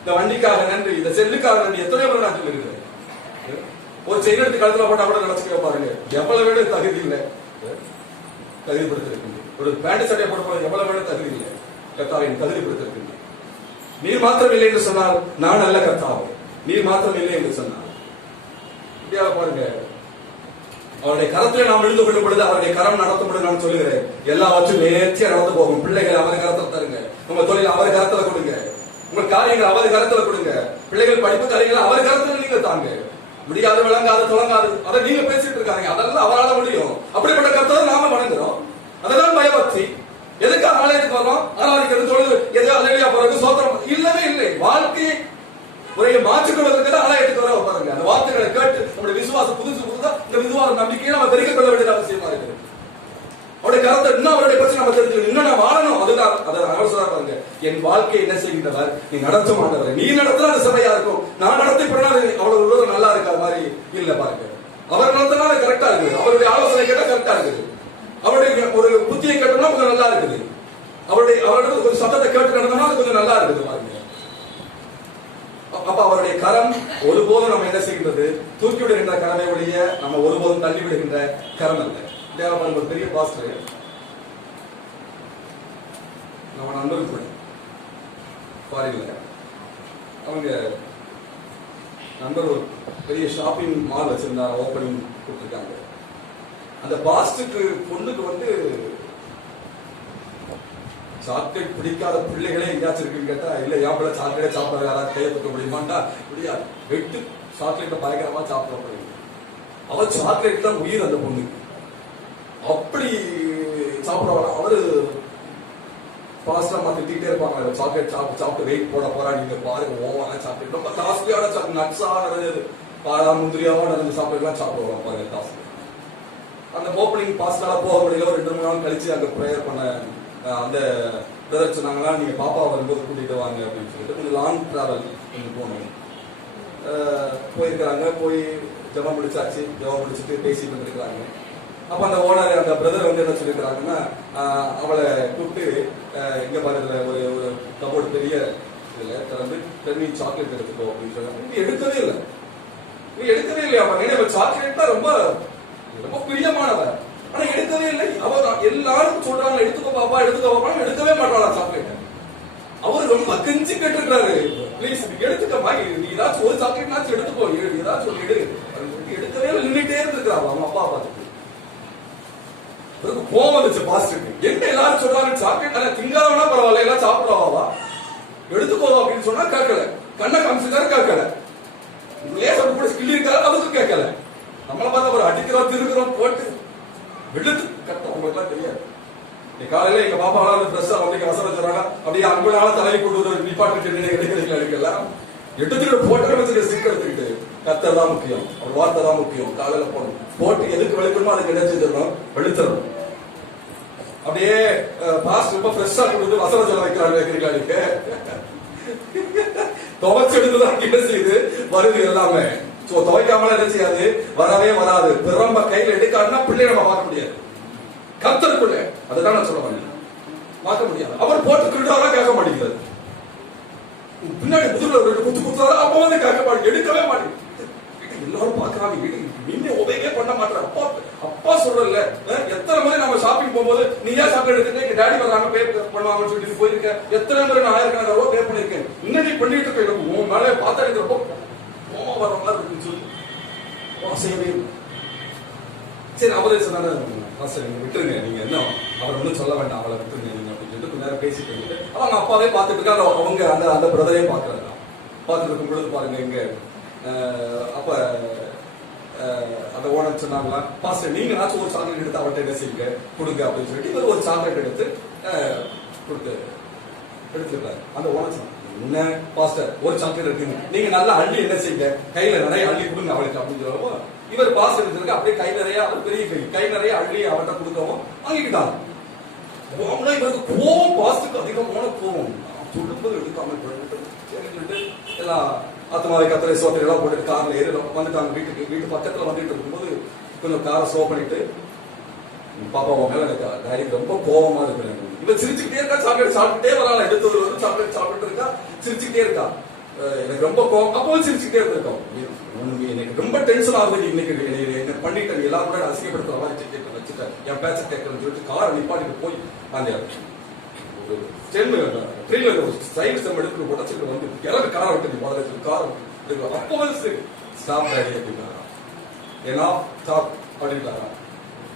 இந்த வண்டிக்காக நன்றி, இந்த செல்லுக்காக நன்றி. எத்தனையோ பேர் நான் சொல்லுகிறேன். ஒரு செயின் எடுத்து கழுத்துல போட்டா கூட நினைச்சுக்க பாருங்க, எவ்வளவு வேணும் தகுதி இல்லை, தகுதிப்படுத்திருக்கின்ற. ஒரு பேண்ட் சட்டையை போட்டு எவ்வளவு வேணும் தகுதி இல்லை, கர்த்தாவை தகுதிப்படுத்திருக்கின்ற. நீர் மாத்திரம் இல்லை என்று சொன்னால் நான் அல்ல கர்த்தாவே, நீர் மாத்திரம் இல்லை என்று சொன்னார். இந்தியாவை பாருங்க, அவருடைய கரத்திலே நாம் விழுந்து கொள்ளும் பொழுது, அவருடைய கரம் நடத்தும் பொழுது நான் சொல்லுகிறேன், எல்லாவற்றும் நேர்த்தியா நடந்து போகும். பிள்ளைகள் அவர் கரத்துல தருங்க, உங்க தொழில் அவர் கரத்துல கொடுங்க, உங்க காரியங்கள் அவர் கரத்துல கொடுங்க, பிள்ளைகள் படிப்பு காரியங்கள் அவர் கரத்துல நீங்க தாங்க. முடியாது, விளங்காது, தொடங்காது, அதை நீங்க பேசிட்டு இருக்காங்க, அதெல்லாம் அவரால் முடியும். அப்படிப்பட்ட கருத்தை நாம வணங்குறோம். அதெல்லாம் பயபக்தி. எதுக்காக ஆலயத்துக்கு வரோம்? ஆராதிக்கிறது, தொழுது, எதையோ அல்லையா போறது, சோத்திரம் இல்லவே இல்லை. வாழ்க்கையை உரையை மாற்றிக்கொள்வதற்கு ஆலயத்துக்கு வர பாருங்க. அந்த வார்த்தைகளை கேட்டு நம்முடைய விசுவாசம் புதுசா இந்த விசுவாச நம்பிக்கையை நம்ம தெரிவிக்க கொள்ள வேண்டியது அவசியமா இருக்குது. அவருடைய கருத்தை இன்னும் அவருடைய பற்றி நம்ம தெரிஞ்சுக்கணும், இன்னும் நான் வாழணும். அதுதான் அதை அவசரமா பாருங்க. என் வாழ்க்கையை என்ன செய்கின்றவர்? நீ நடத்த மாட்டவர். நீ நடத்தினா அது சபையா இருக்கும், நான் நடத்தி போனா அவ்வளவு விரோதம் நல்லா இருக்காது மாதிரி இல்ல. பாருங்க, அவர் நடத்தினால கரெக்டா இருக்குது, அவருடைய ஆலோசனை கேட்டா கரெக்டா இருக்குது, அவருடைய ஒரு புத்தியை கேட்டோம்னா கொஞ்சம் நல்லா இருக்குது, அவருடைய ஒரு சத்தத்தை கேட்டு நடந்தோம்னா அது கொஞ்சம் நல்லா இருக்குது. பாருங்க, அப்ப அவருடைய கரம் ஒருபோதும் நம்ம என்ன செய்கின்றது? தூக்கி விடுகின்ற கரமே ஒழிய நம்ம ஒருபோதும் தள்ளி விடுகின்ற கரம் அல்ல. தேவபால் ஒரு பெரிய பாஸ்டர், நம்ம நண்பர்கள் கூட ஃபாரின்ல, அவங்க நண்பர் ஒரு பெரிய ஷாப்பிங் மால் வச்சிருந்தாங்க, ஓப்பனிங் கொடுத்துருக்காங்க. அந்த பாஸ்டருக்கு பொண்ணுக்கு வந்து சாக்லேட் பிடிக்காத பிள்ளைகளே எங்கேயாச்சும் இருக்குன்னு கேட்டா, இல்ல என் பிள்ளை சாக்லேட்டே சாப்பிட யாராவது கையை தூக்க முடியுமாண்டா முடியாது. வெட்டு சாக்லேட்டை பயங்கரமா சாப்பிட முடியும். அவர் சாக்லேட் தான் உயிர் அந்த பொண்ணுக்கு. அப்படி சாப்பிடுவாங்க. அவரு பாஸ்டா திட்டிகிட்டே இருப்பாங்க, சாக்லேட் சாப்பிட்டு வெயிட் போட போறா, நீங்க பாருங்க ஓவரா சாக்லேட், ரொம்ப காஸ்ட்லியான சாக்லேட், நட்ஸா நிறைஞ்சது, பாலா முந்திரியாவா நிறைஞ்ச சாக்லேட் எல்லாம் சாப்பிடுவாங்க பாருங்க காஸ்ட்லி. அந்த ஓப்பனிங் பாஸ்டால போக முடியல. ஒரு 2-3 நாள் கழிச்சு அங்க ப்ரேயர் பண்ண அந்த பிரதர் சொன்னாங்களா, நீங்க பாப்பா வரும்போது கூட்டிட்டு வாங்க அப்படின்னு சொல்லிட்டு கொஞ்சம் லாங் டிராவல் கொஞ்சம் போனோம். போயிருக்கிறாங்க. போய் ஜெபம் முடிச்சாச்சு. ஜெபம் முடிச்சுட்டு பேசிட்டு வந்துருக்காங்க. அப்ப அந்த ஓனர், அந்த பிரதர் வந்து என்ன சொல்லிருக்காங்கன்னா, அவளை கூப்பிட்டு இங்க பாருங்க ஒரு கபோர்டு பெரிய இதுல திறந்து நீ சாக்லேட் எடுத்துக்கோ அப்படின்னு சொன்னாங்க. நீ எடுக்கவே இல்லை. நீ எடுக்கவே இல்லையா? சாக்லேட் தான் ரொம்ப ரொம்ப பிரியமானவன், ஆனா எடுக்கவே இல்லை. அவர் எல்லாரும் சொல்றாங்க எடுத்துக்கோ பாப்பா எடுத்துக்கோ பாப்பா, எடுக்கவே மாட்டாளா சாக்லேட். அவர் ரொம்ப கெஞ்சி கேட்டிருக்காரு, பிளீஸ் எடுத்துக்கமா, நீ ஏதாச்சும் ஒரு சாக்லேட்னாச்சும் எடுத்துக்கோ, ஏதாச்சும் எடு. எடுக்கவே இல்லை, நின்றுட்டே இருந்திருக்கிறாங்க அவங்க அப்பா பார்த்துட்டு. கோவம் வந்துச்சு பாஸ்டருக்கு. என்ன எல்லாரும் சொல்றாங்க சாக்லேட் திங்காதவனா பரவாயில்ல, எல்லாம் சாப்பிடவாவா, எடுத்துக்கோவா அப்படின்னு சொன்னா கேட்கல. கண்ணை காமிச்சுக்காரு கேட்கல. லேசா கூட ஸ்கில் இருக்காரு, அதுக்கும் கேட்கல. நம்மள பார்த்தா ஒரு அடிக்கிறோம் திருக்கிறோம் போட்டு விழுத்து கட்ட உங்களுக்கு எல்லாம் தெரியாது. காலையில எங்க பாப்பா ஃப்ரெஷ்ஷா வந்து வசனம் சொல்றாங்க, அப்படியே அன்பனால தலையை கொண்டு வந்து நிப்பாட்டு எடுக்கலாம், எடுத்துக்கிட்டு போட்டு வச்சுட்டு ஸ்டிக் எடுத்துக்கிட்டு கத்தர் தான் முக்கியம், ஒரு வார்த்தை தான் முக்கியம். காலையில போகணும், போட்டு எதுக்கு வெளுக்கணுமோ அதுக்கு என்ன செஞ்சிடணும், வெளுத்துறணும். அப்படியே பாஸ்ட் ரொம்ப ஃப்ரெஷ்ஷா கொண்டு வசனம் சொல்ல வைக்கிறாங்க. துவைச்சு எடுத்துதான் என்ன செய்யுது வருது எல்லாமே. துவைக்காமல என்ன செய்யாது, வரவே வராது. பிறம்ப கையில எடுக்காதுன்னா பிள்ளை நம்ம பார்க்க முடியாது. கத்தருக்குள்ள அதுதான் நான் சொல்ல வேண்டிய பார்க்க முடியாது. அவர் போட்டு கிட்டாரா கேட்க மாட்டேங்கிறது. பின்னாடி புதுல குத்து குத்தாரா அப்ப வந்து கேட்க மாட்டேங்க, எடுக்கவே மாட்டேங்குது. எல்லாரும் பாக்குறாங்க, நீங்க உதவியே பண்ண மாட்டாரு. அப்பா அப்பா சொல்றல, எத்தனை முறை நம்ம ஷாப்பிங் போகும்போது நீ ஏன் சாப்பிட்டு எடுத்துக்க, டாடி வர்றாங்க பே பண்ணுவாங்கன்னு சொல்லிட்டு போயிருக்கேன். எத்தனை முறை நான் 1000 ரூபாய் பே பண்ணிருக்கேன். இன்னும் நீ பண்ணிட்டு இருக்க, எனக்கு உன் மேலே பார்த்தா எனக்கு ரொம்ப கோவம் வர மாதிரி இருக்குன்னு சொல்லி சரி அவரே சொன்னாரு, விட்டுருங்க, நீங்க என்ன அவர் ஒன்றும் சொல்ல வேண்டாம், அவளை விட்டுருங்க நீங்க அப்படின்னு சொல்லிட்டு கொஞ்ச நேரம் பேசிட்டு இருந்துட்டு அவங்க அப்பாவே பார்த்துட்டு இருக்காங்க. அவங்க அந்த பிரதரையும் பாக்குறாங்க. பார்த்துட்டு இருக்கும் பொழுது பாருங்க இங்க அப்ப அந்த ஓனர் சொன்னாங்களா, பாஸ்டர் நீங்க நாச்சும் ஒரு சாக்லேட் எடுத்து அவர்கிட்ட என்ன செய்யுங்க கொடுங்க அப்படின்னு சொல்லிட்டு இவர் ஒரு சாக்லேட் எடுத்து கொடுத்து எடுத்துருக்காரு. அந்த ஓனர் சொன்னாங்க, என்ன பாஸ்டர் ஒரு சாக்லேட் இருக்குங்க, நீங்க நல்லா அள்ளி என்ன செய்யுங்க, கையில நிறைய அள்ளி கொடுங்க அவளுக்கு அப்படின்னு சொல்லவும் இவர் பாஸ்டர் எடுத்துருக்கு. அப்படியே கை நிறைய, அவர் பெரிய கை நிறைய அள்ளி அவர்கிட்ட கொடுக்கவும் வாங்கிக்கிட்டாங்க. இவருக்கு கோவம், பாஸ்டருக்கு அதிகமான கோவம், சொல்லும்போது எடுக்காம சொல்லிட்டு எல்லாம் ஆத்மாவை கத்திரை சோத்திரை எல்லாம் போட்டு கார்ல ஏறி வந்துட்டாங்க வீட்டுக்கு. வீட்டு பக்கத்துல வந்துட்டு இருக்கும்போது கொஞ்சம் காரை ஸ்லோ பண்ணிட்டு, பாப்பா உன் மேல எனக்கு டாடிக்கு ரொம்ப கோவமா இருக்கு. இவன் சிரிச்சுக்கிட்டே இருக்கா, சாக்லேட் சாப்பிட்டுட்டே வரலாம், எடுத்து ஒரு சாக்லேட் சாப்பிட்டு இருக்கா, சிரிச்சுக்கிட்டே இருக்கா, எனக்கு ரொம்ப கோவம். அப்பவும் சிரிச்சுக்கிட்டே இருந்திருக்கோம். எனக்கு ரொம்ப டென்ஷன் ஆகுது, இன்னைக்கு என்ன பண்ணிட்டேன், எல்லாரும் கூட அசிங்கப்படுத்துற மாதிரி வச்சுட்டேன், என் பேச்ச கேட்கணும்னு சொல்லிட்டு காரை நிப்பாட்டிட்டு போய் அந்த சைடு செம் எடுத்து உடச்சிட்டு வந்து கிளம்பி காரை விட்டு முதல்ல காரை அப்போ ஸ்டாப் டாடி அப்படின்னாரா, ஏன்னா ஸ்டாப் அப்படின்ட்டாரா,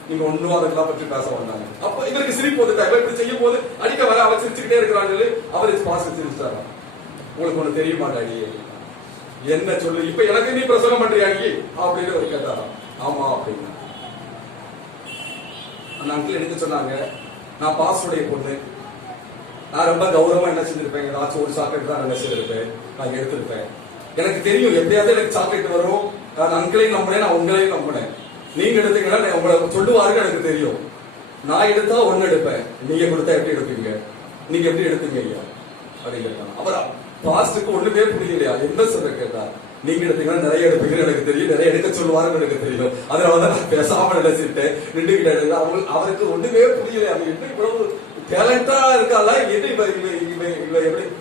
நீங்க ஒன்னும் அதெல்லாம் பற்றி பேச வந்தாங்க. அப்ப இவருக்கு சிரிப்பு வந்துட்டாங்க. இப்படி செய்யும் போது அடிக்க வர அவர் சிரிச்சுக்கிட்டே இருக்கிறாங்க. அவரு பாச சிரிச்சிட்டாரா, உங்களுக்கு ஒண்ணு தெரிய மாட்டாடி, என்ன சொல்லு இப்ப எனக்கு நீ பிரசங்கம் பண்றியாடி அப்படின்னு ஒரு கேட்டாரா. ஆமா அப்படின்னா அந்த அங்கிள் எனக்கு சொன்னாங்க, நான் பாஸ்டருடைய பொண்ணு, நான் ரொம்ப கௌரவமா என்ன செஞ்சிருப்பேன், ஏதாச்சும் ஒரு சாக்லேட் தான் என்ன செய்திருப்பேன், நான் எடுத்திருப்பேன். எனக்கு தெரியும் எப்படியாவது எனக்கு சாக்லேட் வரும், நான் அங்கிளையும் நம்பினேன், நான் உங்களையும் நம்பினேன். நீங்க எடுத்தீங்கன்னா உங்களை சொல்லுவாருன்னு எனக்கு தெரியும். நான் எடுத்தா ஒண்ணு எடுப்பேன், நீங்க கொடுத்தா எப்படி எடுப்பீங்க, நீங்க எப்படி எடுத்தீங்க ஐயா அப்படின்னு கேட்டாங்க. அவர் பாஸ்டுக்கு ஒண்ணுமே புரியலையா, என்ன சொல்ற கேட்டா, நீங்க எடுத்தீங்கன்னா நிறைய எடுப்பீங்கன்னு எனக்கு தெரியும், நிறைய எடுக்க சொல்லுவாருன்னு எனக்கு தெரியும். அதனாலதான் நான் பேசாம நினைச்சிட்டு நின்றுகிட்டு அவருக்கு ஒண்ணுமே புரியல. அவன் என்ன இவ்வளவு டேலண்டா இருக்கால, எது எப்படி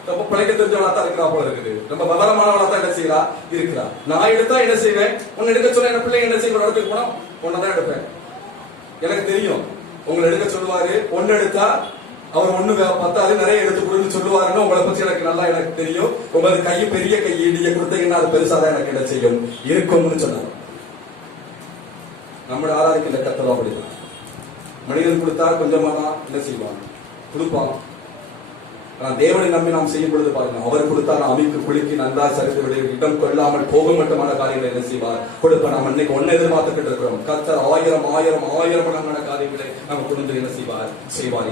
ரொம்ப பழைக்க தெரிஞ்சவளா தான் இருக்கிறா போல இருக்குது, ரொம்ப விவரமானவளா தான் என்ன செய்யறா இருக்கிறா. நான் எடுத்தா என்ன செய்வேன், உன்னை எடுக்க சொல்ல என் பிள்ளைங்க என்ன செய்ய இடத்துக்கு போனா ஒன்னதான் எடுப்பேன். எனக்கு தெரியும் உங்களை எடுக்க சொல்லுவாரு, ஒன்னு எடுத்தா அவர் ஒண்ணு பத்தாது நிறைய எடுத்து கொடுன்னு சொல்லுவாருன்னு உங்களை பத்தி எனக்கு தெரியும். உங்களுக்கு கை பெரிய கை நீங்க கொடுத்தீங்கன்னா அது பெருசாதான் எனக்கு என்ன செய்யும் இருக்கும்னு சொன்னார். நம்மளோட ஆராதிக்கின்ற கத்தலும் அப்படிதான். மனிதன் கொடுத்தா கொஞ்சமா தான் என்ன செய்வான், கொடுப்பான். ஆனா தேவனை நம்பி நாம் செய்யும் பொழுது பாருங்க, அவர் கொடுத்தா நாம் அமைக்கு குலுக்கி நன்றா சரித்து இடம் கொள்ளாமல் போக மட்டுமான காரியங்களை என்ன செய்வார் கொடுப்ப. நாம் இன்னைக்கு ஒன்னு எதிர்பார்த்துக்கிட்டு இருக்கிறோம். கத்தர் ஆயிரம் ஆயிரம் ஆயிரமான காரியங்களை நம்ம கொடுத்து என்ன செய்வார்.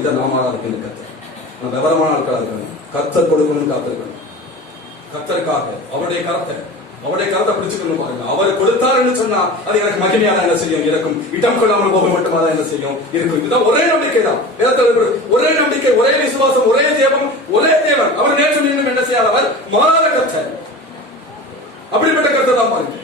இதை நாம ஆராதிக்கின்ற கத்தர். நம்ம விவரமான ஆட்களா இருக்கணும். கத்தர் கொடுக்கணும்னு காத்திருக்கணும். கத்தருக்காக அவருடைய கரத்தை பிடிச்சுக்கணும் பாருங்க. அவர் கொடுத்தாருன்னு சொன்னா அது எனக்கு மகிமையாக என்ன செய்யும் இருக்கும், இடம் கொள்ளாமல் போக மட்டுமாதான் என்ன செய்யும் இருக்கும். இதுதான் ஒரே நம்பிக்கை தான். ஒரே நம்பிக்கை, ஒரே விசுவாசம், ஒரே ஜெபம், ஒரே தேவன். அவர் நேற்று மீண்டும் என்ன செய்யாதவர், மாறாத கர்த்தர். அப்படிப்பட்ட கர்த்தர் தான் பாருங்க.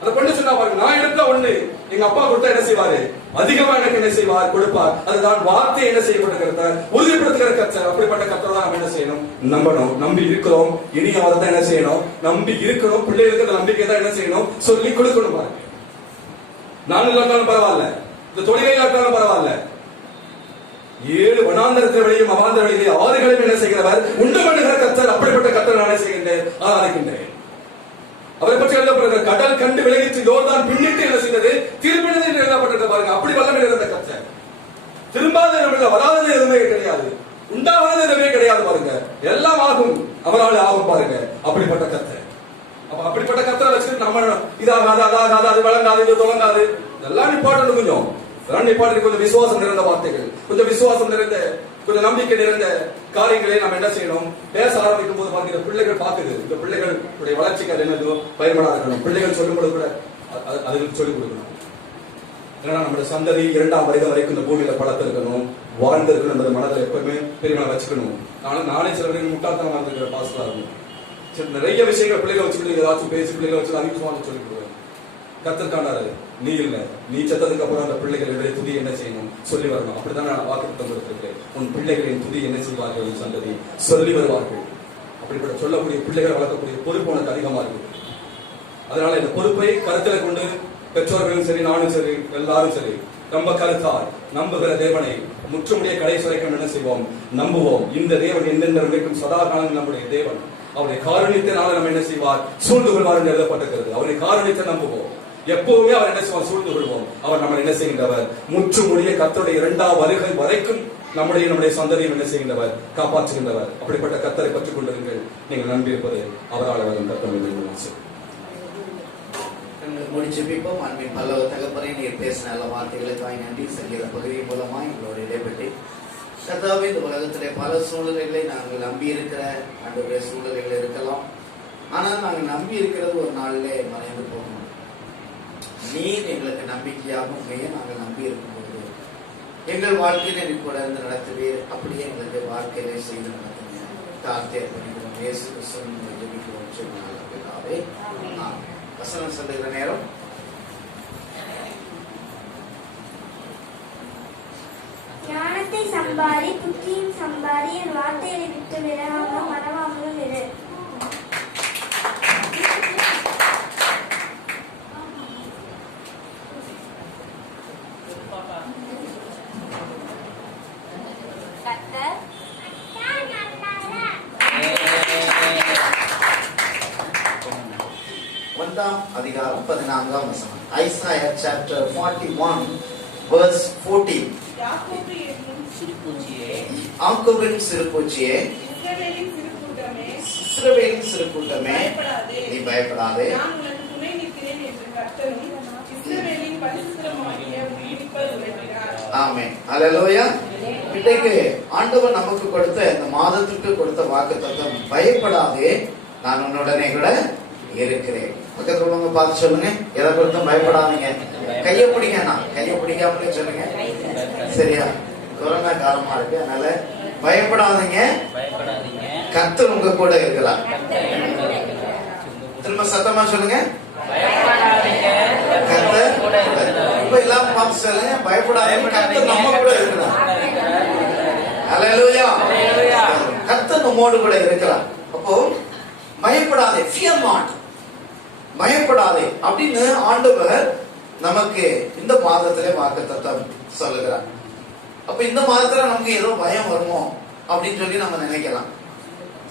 அதை கொண்டு சொன்னா பாருங்க, நான் எடுத்த ஒண்ணு எங்க அப்பா கொடுத்தா என்ன செய்வாரு, அதிகமா எனக்கு என்ன செய்வார் கொடுப்பார். அதுதான் வார்த்தை என்ன செய்யப்பட்ட கர்த்தர், உறுதிப்படுத்துகிற கர்த்தர். அப்படிப்பட்ட கர்த்தர் தான் என்ன செய்யணும், நம்பணும். நம்பி இருக்கிறோம், இனி அவரை தான் என்ன செய்யணும், நம்பி இருக்கணும். பிள்ளைகளுக்கு நம்பிக்கை தான் என்ன செய்யணும், சொல்லி கொடுக்கணும் பாருங்க. நான் இல்லாட்டாலும் பரவாயில்ல, இந்த தொழிலை இல்லாட்டாலும் பரவாயில்ல, 7 வனாந்தரத்தின் வழியும் அவாந்தர வழியிலே ஆறுகளையும் என்ன செய்கிறவர் உண்டு பண்ணுகிற கர்த்தர். அப்படிப்பட்ட கர்த்தர் நான் செய்கின்றேன், ஆராதிக்கின்றேன். அவரை பற்றி எழுதப்படுகிற கடல் கண்டு விலகிச்சு, யோர்தான் பின்னிட்டு என்ன செய்தது, திரும்பினது என்று எழுதப்பட்டிருக்க பாருங்க. அப்படி வல்லமை இருந்த கர்த்தர். திரும்பாத வராதது எதுவுமே கிடையாது, உண்டாவது எதுவுமே கிடையாது பாருங்க. எல்லாம் ஆகும், அவரால் ஆகும் பாருங்க. அப்படிப்பட்ட கர்த்தர். அப்ப அப்படிப்பட்ட கர்த்தரை வச்சுட்டு நம்ம இதாகாது அதாகாது அது வழங்காது இது தொடங்காது இதெல்லாம் நிப்பாட்டு. கொஞ்சம் நிப்பாட்டு. கொஞ்சம் விசுவாசம் நிறைந்த வார்த்தைகள், கொஞ்சம் விசுவாசம் நிறைந்த, கொஞ்சம் நம்பிக்கை நிறைந்த காரியங்களை நாம் என்ன செய்யணும். பேச ஆரம்பிக்கும் போது பாத்தீங்கன்னா பிள்ளைகள் பார்க்குது. இந்த பிள்ளைகளுடைய வளர்ச்சிக்கு அது என்னது பயன்படா இருக்கணும். பிள்ளைகள் சொல்லும் பொழுது கூட அதுக்கு சொல்லிக் கொடுக்கணும். ஏன்னா நம்மளுடைய சந்ததி 2ஆம் வயது வரைக்கும் இந்த பூமியில பழத்திருக்கணும், வாழ்ந்திருக்கணும் என்பதை மனதில் எப்பவுமே பெருமையா வச்சுக்கணும். நானே சில பேருக்கு முட்டாள்தான் வாழ்ந்துருக்கிற பாஸ்டரா இருக்கும். நிறைய விஷயங்கள் பிள்ளைகளை வச்சுக்கிட்டு ஏதாச்சும் பேசி பிள்ளைகளை வச்சு அதிகமாக சொல்லிக் கொடுக்குறேன். கத்துக்காண்டாரு நீ இல்ல, நீ செத்ததுக்கு அப்புறம் அந்த பிள்ளைகளுடைய துதி என்ன செய்யணும் சொல்லி வரணும். அப்படிதான் நான் வாக்குத்தம் கொடுத்திருக்கிறேன். உன் பிள்ளைகளின் துதி என்ன செய்வார்கள் சந்ததி சொல்லி வருவார்கள். அப்படிப்பட்ட சொல்லக்கூடிய பிள்ளைகளை வளர்க்கக்கூடிய பொறுப்பு உனக்கு அதிகமா இருக்கு. அதனால இந்த பொறுப்பை கருத்துல கொண்டு பெற்றோர்களும் சரி, நானும் சரி, எல்லாரும் சரி, நம்ம கருத்தால் நம்புகிற தேவனை முற்றுமுடிய கடைசி வரைக்கும் என்ன செய்வோம், நம்புவோம். இந்த தேவன் எந்தெந்த வரைக்கும் சதா காலம் நம்முடைய தேவன். அவருடைய காரணியத்தினால நம்ம என்ன செய்வார், சூழ்ந்து கொள்வார் என்று எழுதப்பட்டிருக்கிறது. அவருடைய காரணியத்தை நம்புவோம். எப்பவுமே அவர் என்ன செய்வார், சூழ்ந்து கொள்வோம். அவர் நம்ம என்ன செய்கின்றவர், முற்றுமுடிய கர்த்தருடைய 2ஆம் வருகை வரைக்கும் நம்முடைய சந்ததியும் என்ன செய்கின்றவர், காப்பாற்றுகின்றவர். அப்படிப்பட்ட கர்த்தரை பற்றிக் கொண்டிருங்கள். நீங்கள் நம்பியிருப்பது அவரால் வரும் கர்த்தர். முடிச்சு பிப்போம். அன்பின் பல்லவ தகப்பனை நீர் பேசின நல்ல வார்த்தைகளுக்காய் நன்றி. சங்கீத பகுதி மூலமா எங்களோட இடைப்பட்டு கர்த்தாவே, இந்த உலகத்திலே பல சூழ்நிலைகளை நாங்கள் நம்பி இருக்கிற ஆண்டவருடைய சூழ்நிலைகள் இருக்கலாம். ஆனால் நாங்கள் நம்பி இருக்கிறது ஒரு நாளிலே மறைந்து போகணும். நீர் எங்களுக்கு நம்பிக்கையாக உண்மையை நாங்கள் நம்பி இருக்கும்போது எங்கள் வாழ்க்கையில நீ கூட இருந்து நடத்துவீர். அப்படியே எங்களுக்கு வாழ்க்கையிலே செய்து நடத்துங்க. தாழ்த்தி அர்ப்பணிக்கிறோம். இயேசு கிறிஸ்துவின் ஜெபிக்கிறோம் சொன்னால பிதாவே. வசனம் சொல்லுகிற நேரம். ஞானத்தை சம்பாதி, புத்தியும் சம்பாதி, என் வார்த்தைகளை விட்டு விலகாமல் மறவாமலும் இரு. அதிகாரம் 14ஆம் வசனம். Isaiah chapter 41 verse 14. யாக்கோபின் சிறுபூச்சியே, இஸ்ரவேலின் சிறுகூட்டமே, நீ பயப்படாதே, ஆமென். அல்லேலூயா. இன்றைக்கு ஆண்டவர் நமக்கு கொடுத்த இந்த மாதத்திற்கு கொடுத்த வாக்குத்தத்தம், பயப்படாதே, நான் உன்னுடனே கூட இருக்கிறேன். பக்கத்துல உள்ளவங்க பார்த்து சொல்லுங்க, எதை கொடுத்தும் பயப்படாதீங்க. கையை பிடிங்க, கையை பிடிக்காமலே சொல்லுங்க. சரியா? கொரோனா காலமா இருக்கு, அதனால பயப்படாதீங்க, கர்த்தர் உங்க கூட இருக்கிறார். திரும்ப சத்தமா சொல்லுங்க. பயப்படாதீங்க, கர்த்தர் கூட இருக்கிறார். இப்ப எல்லாம் பார்த்து சொல்லுங்க, பயப்படாதீங்க, கர்த்தர் நம்ம கூட இருக்கிறார். ஹல்லேலூயா. கர்த்தர் நம்மோடு கூட இருக்கிறார். அப்போ பயப்படாதே, fear not, பயப்படாதே அப்படின்னு ஆண்டவர் நமக்கு இந்த மாதத்திலே வாக்குத்தத்தம் சொல்லுகிறார். அப்ப இந்த மாதத்துல நமக்கு ஏதோ பயம் வருமோ அப்படின்னு சொல்லி நம்ம நினைக்கலாம்.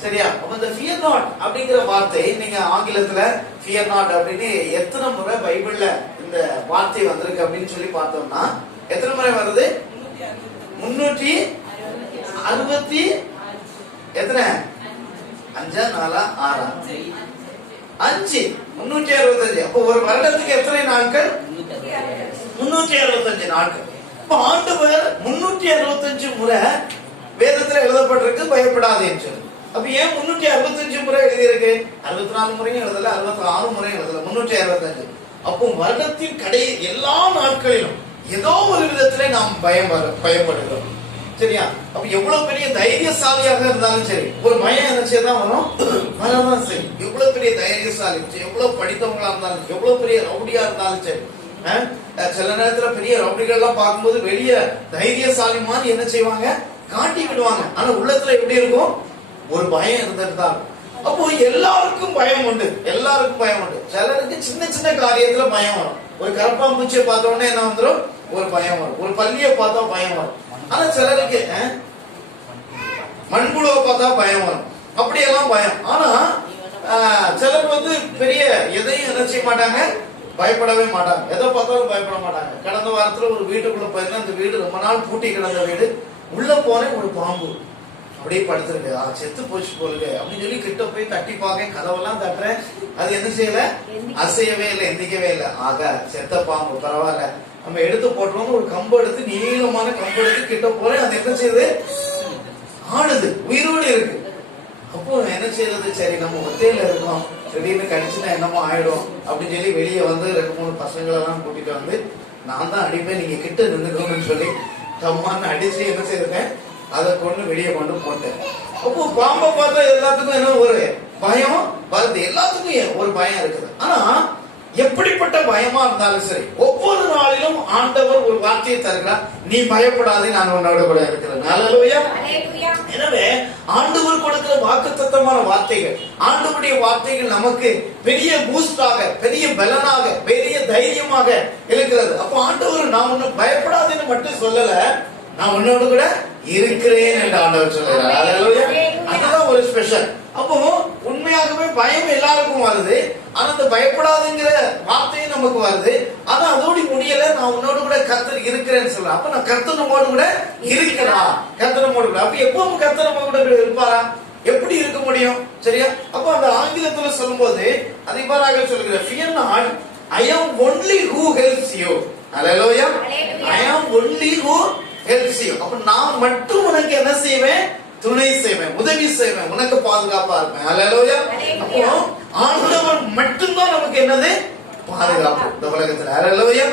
சரியா? அப்ப இந்த fear not அப்படிங்கிற வார்த்தை நீங்க ஆங்கிலத்துல fear not அப்படின்னு எத்தனை முறை பைபிள்ல இந்த வார்த்தை வந்திருக்கு அப்படின்னு சொல்லி பார்த்தோம்னா எத்தனை முறை வருது? 360 எத்தனை? 5 4 6 5 365. அப்போ ஒரு வருடத்துக்கு எத்தனை நாட்கள்? 365 நாட்கள். இப்ப ஆண்டவர் 365 முறை வேதத்துல எழுதப்பட்டிருக்கு பயப்படாதேன்னு சொல்லி. அப்ப ஏன் 365 முறை எழுதியிருக்கு? 64 முறையும் எழுதல, 66 முறையும் எழுதல, 365. அப்போ வருடத்தின் கடை எல்லா நாட்களிலும் ஏதோ ஒரு விதத்திலே நாம் பயப்படுகிறோம். சரியா? அப்ப எவ்வளவு பெரிய தைரியசாலியாக இருந்தாலும் சரி, ஒரு பயம் நினைச்சேதான் வரும், வரதான் சரி. எவ்வளவு பெரிய தைரியசாலி, எவ்வளவு படித்தவங்களா இருந்தாலும், எவ்வளவு பெரிய ரவுடியா இருந்தாலும் சரி, சில நேரத்துல பெரிய ரவுடிகள் எல்லாம் பார்க்கும்போது வெளியே தைரியசாலி மாதிரி என்ன செய்வாங்க? காட்டி விடுவாங்க. ஆனா உள்ளத்துல எப்படி இருக்கும்? ஒரு பயம் இருந்துட்டு தான். அப்போ எல்லாருக்கும் பயம் உண்டு, எல்லாருக்கும் பயம் உண்டு. சிலருக்கு சின்ன சின்ன காரியத்துல பயம் வரும். ஒரு கரப்பாம்பூச்சியை பார்த்த உடனே என்ன வந்துடும்? ஒரு பயம் வரும். ஒரு பல்லியை பார்த்தா பயம் வரும். ஆனா சிலருக்கு மண்புழுவை பார்த்தா பயம் வரும். அப்படியெல்லாம் பயம். ஆனா சிலர் பெரிய எதையும் என்ன செய்ய மாட்டாங்க? பயப்படவே மாட்டாங்க. எதை பார்த்தாலும் பயப்பட மாட்டாங்க. கடந்த வாரத்துல ஒரு வீட்டுக்குள்ள போயிருந்தா, அந்த வீடு ரொம்ப நாள் பூட்டி கிடந்த வீடு. உள்ள போனேன், ஒரு பாம்பு அப்படியே படுத்திருக்கு. செத்து போச்சு போலுங்க அப்படின்னு சொல்லி கிட்ட போய் தட்டி பார்க்க, கதவெல்லாம் தட்டுறேன். அது என்ன செய்யல? அசையவே இல்லை, எந்திக்கவே இல்லை. ஆக செத்த பாம்பு, பரவாயில்ல, நம்ம எடுத்து போட்டோம்னு ஒரு கம்பு எடுத்து, நீளமான கம்பு எடுத்து கிட்ட போறேன். அது என்ன செய்யுது? ஆடுது, உயிரோடு இருக்கு. அப்போ என்ன செய்யறது? சரி, நம்ம ஒத்தையில இருக்கோம், திடீர்னு கடிச்சுன்னா என்னமோ ஆயிடும் அப்படின்னு சொல்லி வெளியே 2-3 பசங்களெல்லாம் கூட்டிட்டு வந்து, நான் தான் அடிப்பேன், நீங்க கிட்ட நின்றுக்கணும்னு சொல்லி கம்மான்னு அடிச்சு என்ன செய்யறேன்? அதை கொண்டு வெளியே கொண்டு போட்டேன். அப்போ பாம்பை பார்த்தா எல்லாத்துக்கும் என்ன ஒரு பயம் வருது, எல்லாத்துக்கும் ஒரு பயம் இருக்குது. ஆனா எப்படிப்பட்ட பயமா இருந்தாலும் சரி, ஒவ்வொரு நாளிலும் ஆண்டவர் ஒரு வார்த்தையை தருகிறார், நீ பயப்படாதே, நான் உன்னோட கூட இருக்கிறேன். ஹல்லேலூயா. எனவே ஆண்டவர் கொடுக்கிற வாக்குத்தத்தமான வார்த்தைகள், ஆண்டவருடைய வார்த்தைகள் நமக்கு பெரிய பூஸ்டாக, பெரிய பலனாக, பெரிய தைரியமாக இருக்கிறது. அப்போ ஆண்டவர் நான் உன்னை பயப்படாதேன்னு மட்டும் சொல்லல, நான் உன்னோடு கூட இருக்கிறேன் என்று ஆண்டவர் சொல்றார். ஹல்லேலூயா. அதுதான் ஒரு ஸ்பெஷல். அப்போ உண்மையாகவே பயம் எல்லாருக்கும் வருது. ஆனா அந்த பயப்படாதுங்கிற வார்த்தையும் நமக்கு வருது. ஆனா அதோடு முடியல, நான் உன்னோடு கூட கர்த்தர் இருக்கிறேன்னு சொல்றேன். அப்ப நான் கர்த்தர் நம்மோடு கூட இருக்கிறா, கர்த்தர் நம்மோடு கூட. அப்ப எப்பவும் கர்த்தர் நம்ம கூட இருப்பாரா? எப்படி இருக்க முடியும்? சரியா? அப்ப அந்த ஆங்கிலத்துல சொல்லும் போது அதை இவ்வாறாக சொல்கிறேன், fear not, I am only who helps you. Hallelujah. I am only who helps you. அப்ப நான் மட்டும் உனக்கு என்ன செய்வேன்? துணை செய்வேன், உதவி செய்வேன், உனக்கு பாதுகாப்பா இருப்பேன். ஹல்லேலூயா. அப்போ ஆண்டவர் மட்டும்தான் நமக்கு என்னது? பாதுகாப்பு இந்த உலகத்துல. ஹல்லேலூயா.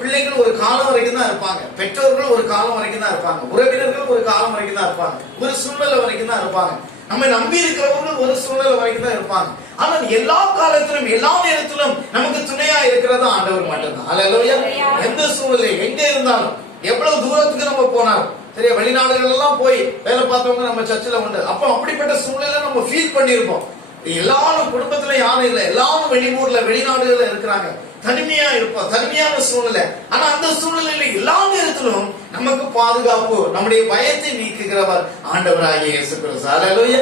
பிள்ளைகள் ஒரு காலம் வரைக்கும் தான் இருப்பாங்க, பெற்றோர்கள் ஒரு காலம் வரைக்கும் தான் இருப்பாங்க, உறவினர்கள் ஒரு காலம் வரைக்கும் தான் இருப்பாங்க, ஒரு சூழ்நிலை வரைக்கும் தான் இருப்பாங்க, நம்ம நம்பி இருக்கிறவர்கள் ஒரு சூழ்நிலை வரைக்கும் தான் இருப்பாங்க. ஆனால் எல்லா காலத்திலும் எல்லா நேரத்திலும் நமக்கு துணையா இருக்கிறது ஆண்டவர் மட்டும்தான். ஹல்லேலூயா. எந்த சூழ்நிலை எங்க இருந்தாலும், எவ்வளவு தூரத்துக்கு நம்ம போனாலும் சரியா, வெளிநாடுகள் எல்லாம் போய் வேலை பார்த்தவங்க நம்ம சர்ச்சில் உண்டு. அப்போ அப்படிப்பட்ட சூழ்நிலை நம்ம ஃபீல் பண்ணியிருப்போம். எல்லாரும் குடும்பத்துல யாரும் இல்லை, எல்லாரும் வெளியூர்ல வெளிநாடுகள்ல இருக்கிறாங்க, தனிமையா இருப்போம், தனிமையான சூழ்நிலை. ஆனா அந்த சூழ்நிலையில எல்லா நேரத்திலும் நமக்கு பாதுகாப்பு, நம்முடைய பயத்தை நீக்குகிறவர் ஆண்டவராகிய இயேசு கிறிஸ்து. ஹல்லேலூயா.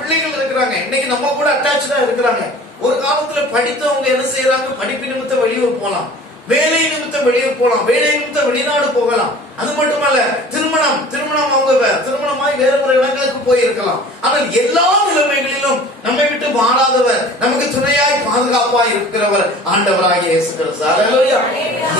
பிள்ளைகள் இருக்கிறாங்க, இன்னைக்கு நம்ம கூட அட்டாச்சா இருக்கிறாங்க. ஒரு காலத்துல படித்தவங்க என்ன செய்யறாங்க? படிப்பு நிமித்தம் வெளியூர் போலாம், வேலை நிமித்தம் வெளியூர் போலாம், வேலை நிமித்தம் வெளிநாடு போகலாம். அது மட்டுமல்ல, திருமணம் அவங்க திருமணமாய் வேற ஒரு இடங்களுக்கு போயிருக்கலாம். ஆனால் எல்லா நிலைமைகளிலும் நம்மை விட்டு மாறாதவர், நமக்கு துணையாய் பாதுகாப்பாய் இருக்கிறவர் ஆண்டவராகிய இயேசு கிறிஸ்து. ஹல்லேலூயா.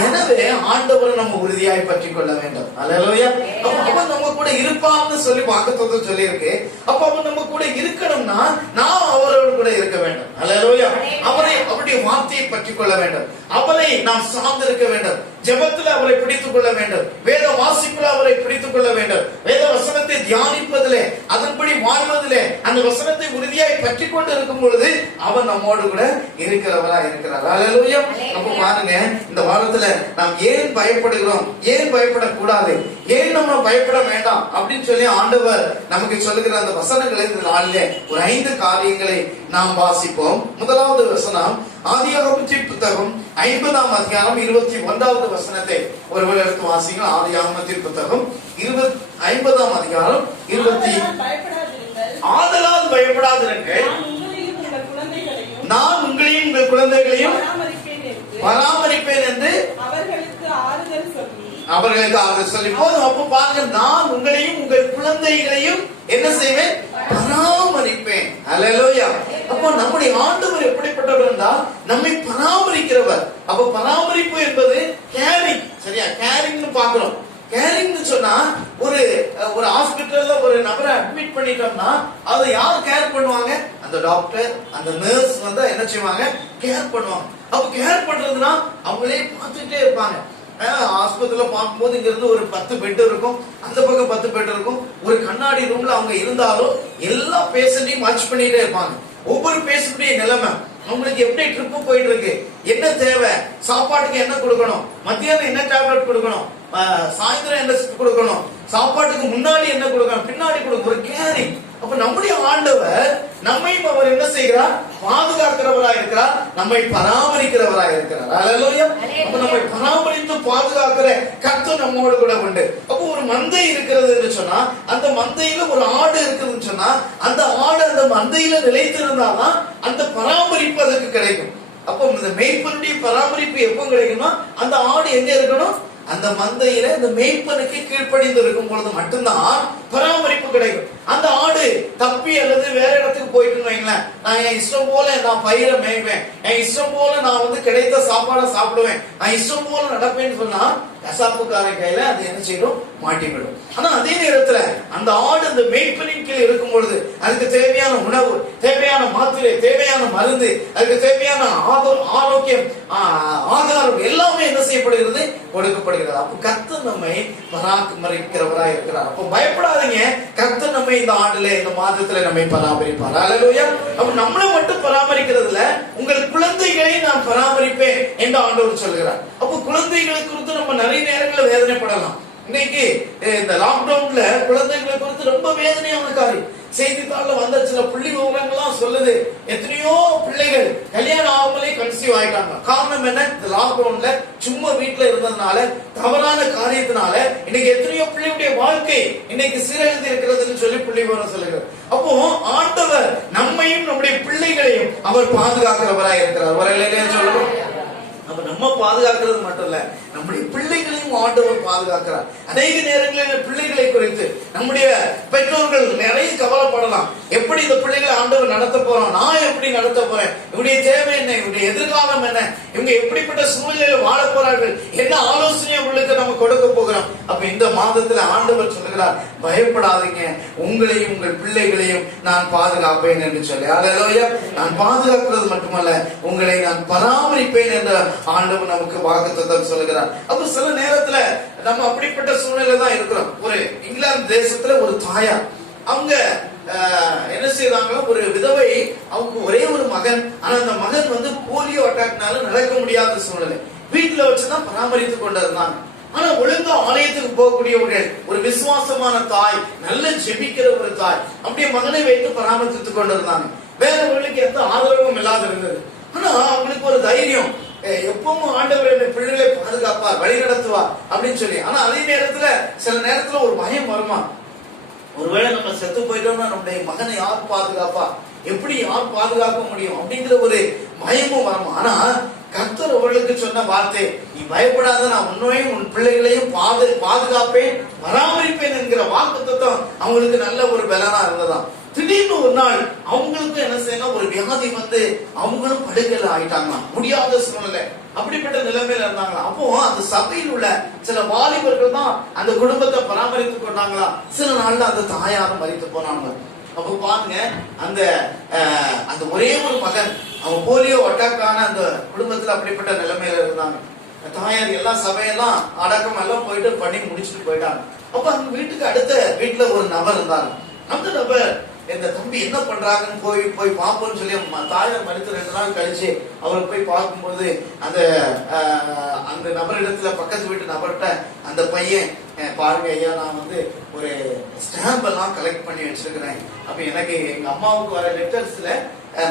எனவே ஆண்டவரை நம்ம உறுதியாய் பற்றி கொள்ள வேண்டும். ஹல்லேலூயா. அப்ப நம்ம கூட இருப்பான்னு சொல்லி வாக்குத்தத்தம் சொல்லி இருக்கு. அப்ப அவர் நம்ம கூட இருக்கணும்னா நாம் அவரோடு கூட இருக்க வேண்டும். ஹல்லேலூயா. அவருடைய வார்த்தையை பற்றி கொள்ள வேண்டும், அவரை நாம் சார்ந்திருக்க வேண்டும், ஜெபத்தில் அவரை பிடித்துக் கொள்ள வேண்டும், வேத வாசிப்புல அவரை பிடித்துக் கொள்ள வேண்டும். வேத வசனத்தை தியானிப்பதிலே, அதன்படி வாழ்வதிலே, அந்த வசனத்தை உறுதியாய் பற்றி கொண்டு இருக்கும் பொழுது அவர் நம்மோடு கூட இருக்கிறவரா இருக்கிறார். அல்லேலூயா. அப்ப பாருங்க, இந்த வாரத்துல நாம் ஏன் பயப்படுகிறோம், ஏன் பயப்படக்கூடாது, ஏன் நம்ம பயப்பட வேண்டாம் அப்படின்னு சொல்லி ஆண்டவர் நமக்கு சொல்லுகிற அந்த வசனங்களை இந்த நாளிலே ஒரு 5 காரியங்களை நாம் வாசிப்போம். முதலாவது வசனம் ஆதியாகமத்தின் புத்தகம் 50ஆம் அதிகாரம் 21வது வசனத்தை ஒருவர் எடுத்து வாசிங்க. ஆதியாகமத்தின் புத்தகம் 50ஆம் அதிகாரம் 20. ஆதலால் பயப்படாதிருங்கள், நான் உங்களையும் உங்கள் குழந்தைகளையும் பராமரிப்பேன் என்று அவர்களுக்கு ஆறுதல் சொல்லி போதும். அப்ப பாருங்க, நான் உங்களையும் உங்கள் குழந்தைகளையும் என்ன செய்வேன்? பராமரிப்பேன். அல்லேலூயா. அப்போ நம்முடைய ஆண்டவர் எப்படிப்பட்டவர் என்றால் நம்மை பராமரிக்கிறவர். அப்ப பராமரிப்பு என்பது கேரிங். சரியா? கேரிங்னு பாக்குறோம். கேரிங்னு சொன்னா ஒரு ஹாஸ்பிட்டல்ல ஒரு நபரை அட்மிட் பண்ணிட்டோம்னா அதை யார் கேர் பண்ணுவாங்க? அந்த டாக்டர், அந்த நர்ஸ் வந்து என்ன செய்வாங்க? கேர் பண்ணுவாங்க. அப்ப கேர் பண்றதுன்னா அவங்களே பார்த்துட்டே இருப்பாங்க. ஆஸ்பத்திரியில பார்க்கும்போது இங்க இருந்து ஒரு 10 பெட் இருக்கும், அந்த பக்கம் 10 பெட் இருக்கும். ஒரு கண்ணாடி ரூம்ல அவங்க இருந்தாலும் எல்லா பேஷண்டையும் வாட்ச் பண்ணிட்டே இருப்பாங்க. ஒவ்வொரு பேஷண்டைய நிலைமை, அவங்களுக்கு எப்படி ட்ரிப் போயிட்டு இருக்கு, என்ன தேவை, சாப்பாட்டுக்கு என்ன கொடுக்கணும், மத்தியானம் என்ன டேப்லெட் கொடுக்கணும், சாயந்தரம் என்ன கொடுக்கணும், சாப்பாட்டுக்கு முன்னாடி என்ன கொடுக்கணும், பின்னாடி கொடுக்கணும், ஒரு கேரிங். அப்ப நம்முடைய ஆண்டவர் நம்மையும் அவர் என்ன செய்கிறார்? பாதுகாக்கிறவராய் இருக்கிறார், நம்மை பராமரிக்கிறவராய் இருக்கிறார். அல்லேலூயா. அப்ப நம்மை பராமரித்து பாதுகாக்கிற கர்த்தர் நம்மோடு கூட உண்டு. அப்ப ஒரு மந்தை இருக்கிறது என்று சொன்னா, அந்த மந்தையில ஒரு ஆடு இருக்குதுன்னு சொன்னா, அந்த ஆடு அந்த மந்தையில நிலைத்திருந்தாதான் அந்த பராமரிப்பு அதுக்கு கிடைக்கும். அப்போ இந்த மேய்ப்பனுடைய பராமரிப்பு எப்போ கிடைக்கும்னா, அந்த ஆடு எங்க இருக்கணும்? அந்த மந்தையில இந்த மேய்ப்பனுக்கு கீழ்ப்படிந்து இருக்கும் பொழுது மட்டும்தான் பராமரிப்பு கிடைக்கும். அந்த ஆடு தப்பி அல்லது வேற இடத்துக்கு போயிட்டு வைங்களேன், நான் என் இஷ்டம் போல நான் பயிரை மேய்வேன், என் இஷ்டம் போல நான் வந்து கிடைத்த சாப்பாடை சாப்பிடுவேன், நான் இஷ்டம் போல நடப்பேன்னு சொன்னா கசாப்புக்கார கையில அது என்ன செய்யும்? மாட்டிவிடும். ஆனா அதே நேரத்துல அந்த ஆடு அந்த மேய்ப்பனின் கீழ் இருக்கும் பொழுது அதுக்கு தேவையான உணவு, தேவையான மாத்திரை, தேவையான மருந்து, அதுக்கு தேவையான ஆரோக்கியம், ஆதாரம் எல்லாமே என்ன செய்யப்படுகிறது? கொடுக்கப்படுகிறது. அப்ப கர்த்தர் நம்மை பராமரிக்கிறவராய் இருக்கிறார். அப்ப பயப்படாதீங்க, கர்த்தர் நம்மை இந்த ஆண்டுல, இந்த மாதத்துல நம்மை பராமரிப்பார். அல்லேலூயா. அப்ப நம்மளை மட்டும் பராமரிக்கிறதுல உங்கள் குழந்தைகளை நான் பராமரிப்பேன் என்று ஆண்டவர் சொல்கிறார். அப்ப குழந்தைகளை குறித்து நம்ம நிறைய நேரங்களில் வேதனைப்படலாம். இன்னைக்கு இந்த லாக்டவுன்ல குழந்தைகளை குறித்து ரொம்ப வேதனையான காரியம். செய்தித்தாள்ல வந்த சில புள்ளி விவரங்கள்லாம் சொல்லுது, எத்தனையோ பிள்ளைகள் கல்யாணம் ஆகாமலே கன்சீவ் ஆயிட்டாங்க. காரணம் என்ன? இந்த லாக்டவுன்ல சும்மா வீட்டுல இருந்ததுனால, தவறான காரியத்தினால இன்னைக்கு எத்தனையோ பிள்ளைகளுடைய வாழ்க்கை இன்னைக்கு சீரழிந்து இருக்கிறதுன்னு சொல்லி புள்ளி விவரம் சொல்லுகிறார். அப்போ ஆண்டவர் நம்மையும் நம்முடைய பிள்ளைகளையும் அவர் பாதுகாக்கிறவராய் இருக்கிறார். வரலையே சொல்லணும். அப்ப நம்ம பாதுகாக்கிறது மட்டும் இல்ல, நம்முடைய பிள்ளைகளையும் ஆண்டவர் பாதுகாக்கிறார். அநேக நேரங்களில் பிள்ளைகளை குறித்து நம்முடைய பெற்றோர்கள் நிறைய கவலைப்படலாம். எப்படி இந்த பிள்ளைகளை ஆண்டவர் நடத்த போறோம், நான் எப்படி நடத்த போறேன், இவருடைய தேவை என்ன, இவருடைய எதிர்காலம் என்ன, இவங்க எப்படிப்பட்ட சூழ்நிலையில் வாழ போறார்கள், என்ன ஆலோசனை உங்களுக்கு நம்ம கொடுக்க போகிறோம். அப்ப இந்த மாதத்துல ஆண்டவர் சொல்லுகிறார், பயப்படாதீங்க, உங்களையும் உங்கள் பிள்ளைகளையும் நான் பாதுகாப்பேன் என்று சொல்லி. அல்லேலூயா. நான் பாதுகாக்கிறது மட்டுமல்ல, உங்களை நான் பராமரிப்பேன் என்ற ஆண்டவர் நமக்கு வாக்குத்தத்தம் சொல்லுகிறார். அப்ப சில நேரத்துல நம்ம அப்படிப்பட்ட சூழ்நிலை தான் இருக்கிறோம். ஒரு இங்கிலாந்து தேசத்துல ஒரு தாயார், அவங்க என்ன செய்யறாங்க, ஒரு விதவை, அவங்க ஒரே ஒரு மகன், ஆனா அந்த மகன் வந்து போலியோ அட்டாக்னால நடக்க முடியாத சூழ்நிலை, வீட்டுல வச்சுதான் பராமரித்து கொண்டு இருந்தாங்க. ஆனா ஒழுங்கா ஆலயத்துக்கு போகக்கூடியவர்கள், ஒரு விசுவாசமான தாய், நல்ல ஜெபிக்கிற ஒரு தாய், அப்படியே மகனை வைத்து பராமரித்துக் கொண்டு இருந்தாங்க. வேறவர்களுக்கு எந்த ஆதரவும் இல்லாத இருந்தது. ஆனா அவங்களுக்கு ஒரு தைரியம், எப்பவும் ஆண்டவர் என் பிள்ளைகளை பாதுகாப்பார், வழி நடத்துவார் அப்படின்னு சொல்லி. ஆனா அதே நேரத்துல சில நேரத்துல ஒரு பயம் வருமா, ஒருவேளை நம்ம செத்து போயிட்டோம்னா நம்முடைய மகனை யார் பாதுகாப்பா, எப்படி யார் பாதுகாக்க முடியும் அப்படிங்கிற ஒரு பயமும் வருமா. ஆனா கர்த்தர் அவர்களுக்கு சொன்ன வார்த்தை, நீ பயப்படாத, நான் உன்னையும் உன் பிள்ளைகளையும் பாதுகாப்பேன், பராமரிப்பேன் என்கிற வாக்குத்தத்தம் அவங்களுக்கு நல்ல ஒரு பலனா இருந்ததாம். திடீர்னு ஒரு நாள் அவங்களுக்கு என்ன செய்யணும், ஒரு வியாதி வந்து அவங்களும் படுக்கையில ஆயிட்டாங்க, முடியாத சூழ்நிலை, அப்படிப்பட்ட நிலைமையில இருந்தாங்களா. அப்போ அந்த சபையில் உள்ள சில வாலிபர்கள் தான் அந்த குடும்பத்தை பராமரித்துக் கொண்டாங்களா. சில நாள்ல அந்த தாயாரும் மரித்து போனாங்க. அப்ப பாருங்க, அந்த ஒரே ஒரு மகன், அவன் போலியோ அட்டாக்கான அந்த குடும்பத்துல அப்படிப்பட்ட நிலைமையில இருந்தாங்க. தாயார் எல்லாம் சபையெல்லாம் அடக்கம் எல்லாம் போயிட்டு பண்ணி முடிச்சுட்டு போயிட்டாங்க. அப்ப அந்த வீட்டுக்கு அடுத்த வீட்டுல ஒரு நபர் இருந்தாங்க. அந்த நபர் இந்த தம்பி என்ன பண்றாங்கன்னு போய் பார்ப்போம்னு சொல்லி தாயார் மறித்து 2 நாள் கழிச்சு அவரை போய் பார்க்கும்போது அந்த நபரிடத்துல பக்கத்து வீட்டு நபர்கிட்ட அந்த பையன், பாருங்க ஐயா, நான் வந்து ஒரு ஸ்டாம்ப் எல்லாம் கலெக்ட் பண்ணி வச்சிருக்கிறேன். அப்ப எனக்கு எங்க அம்மாவுக்கு வர லெட்டர்ஸ்ல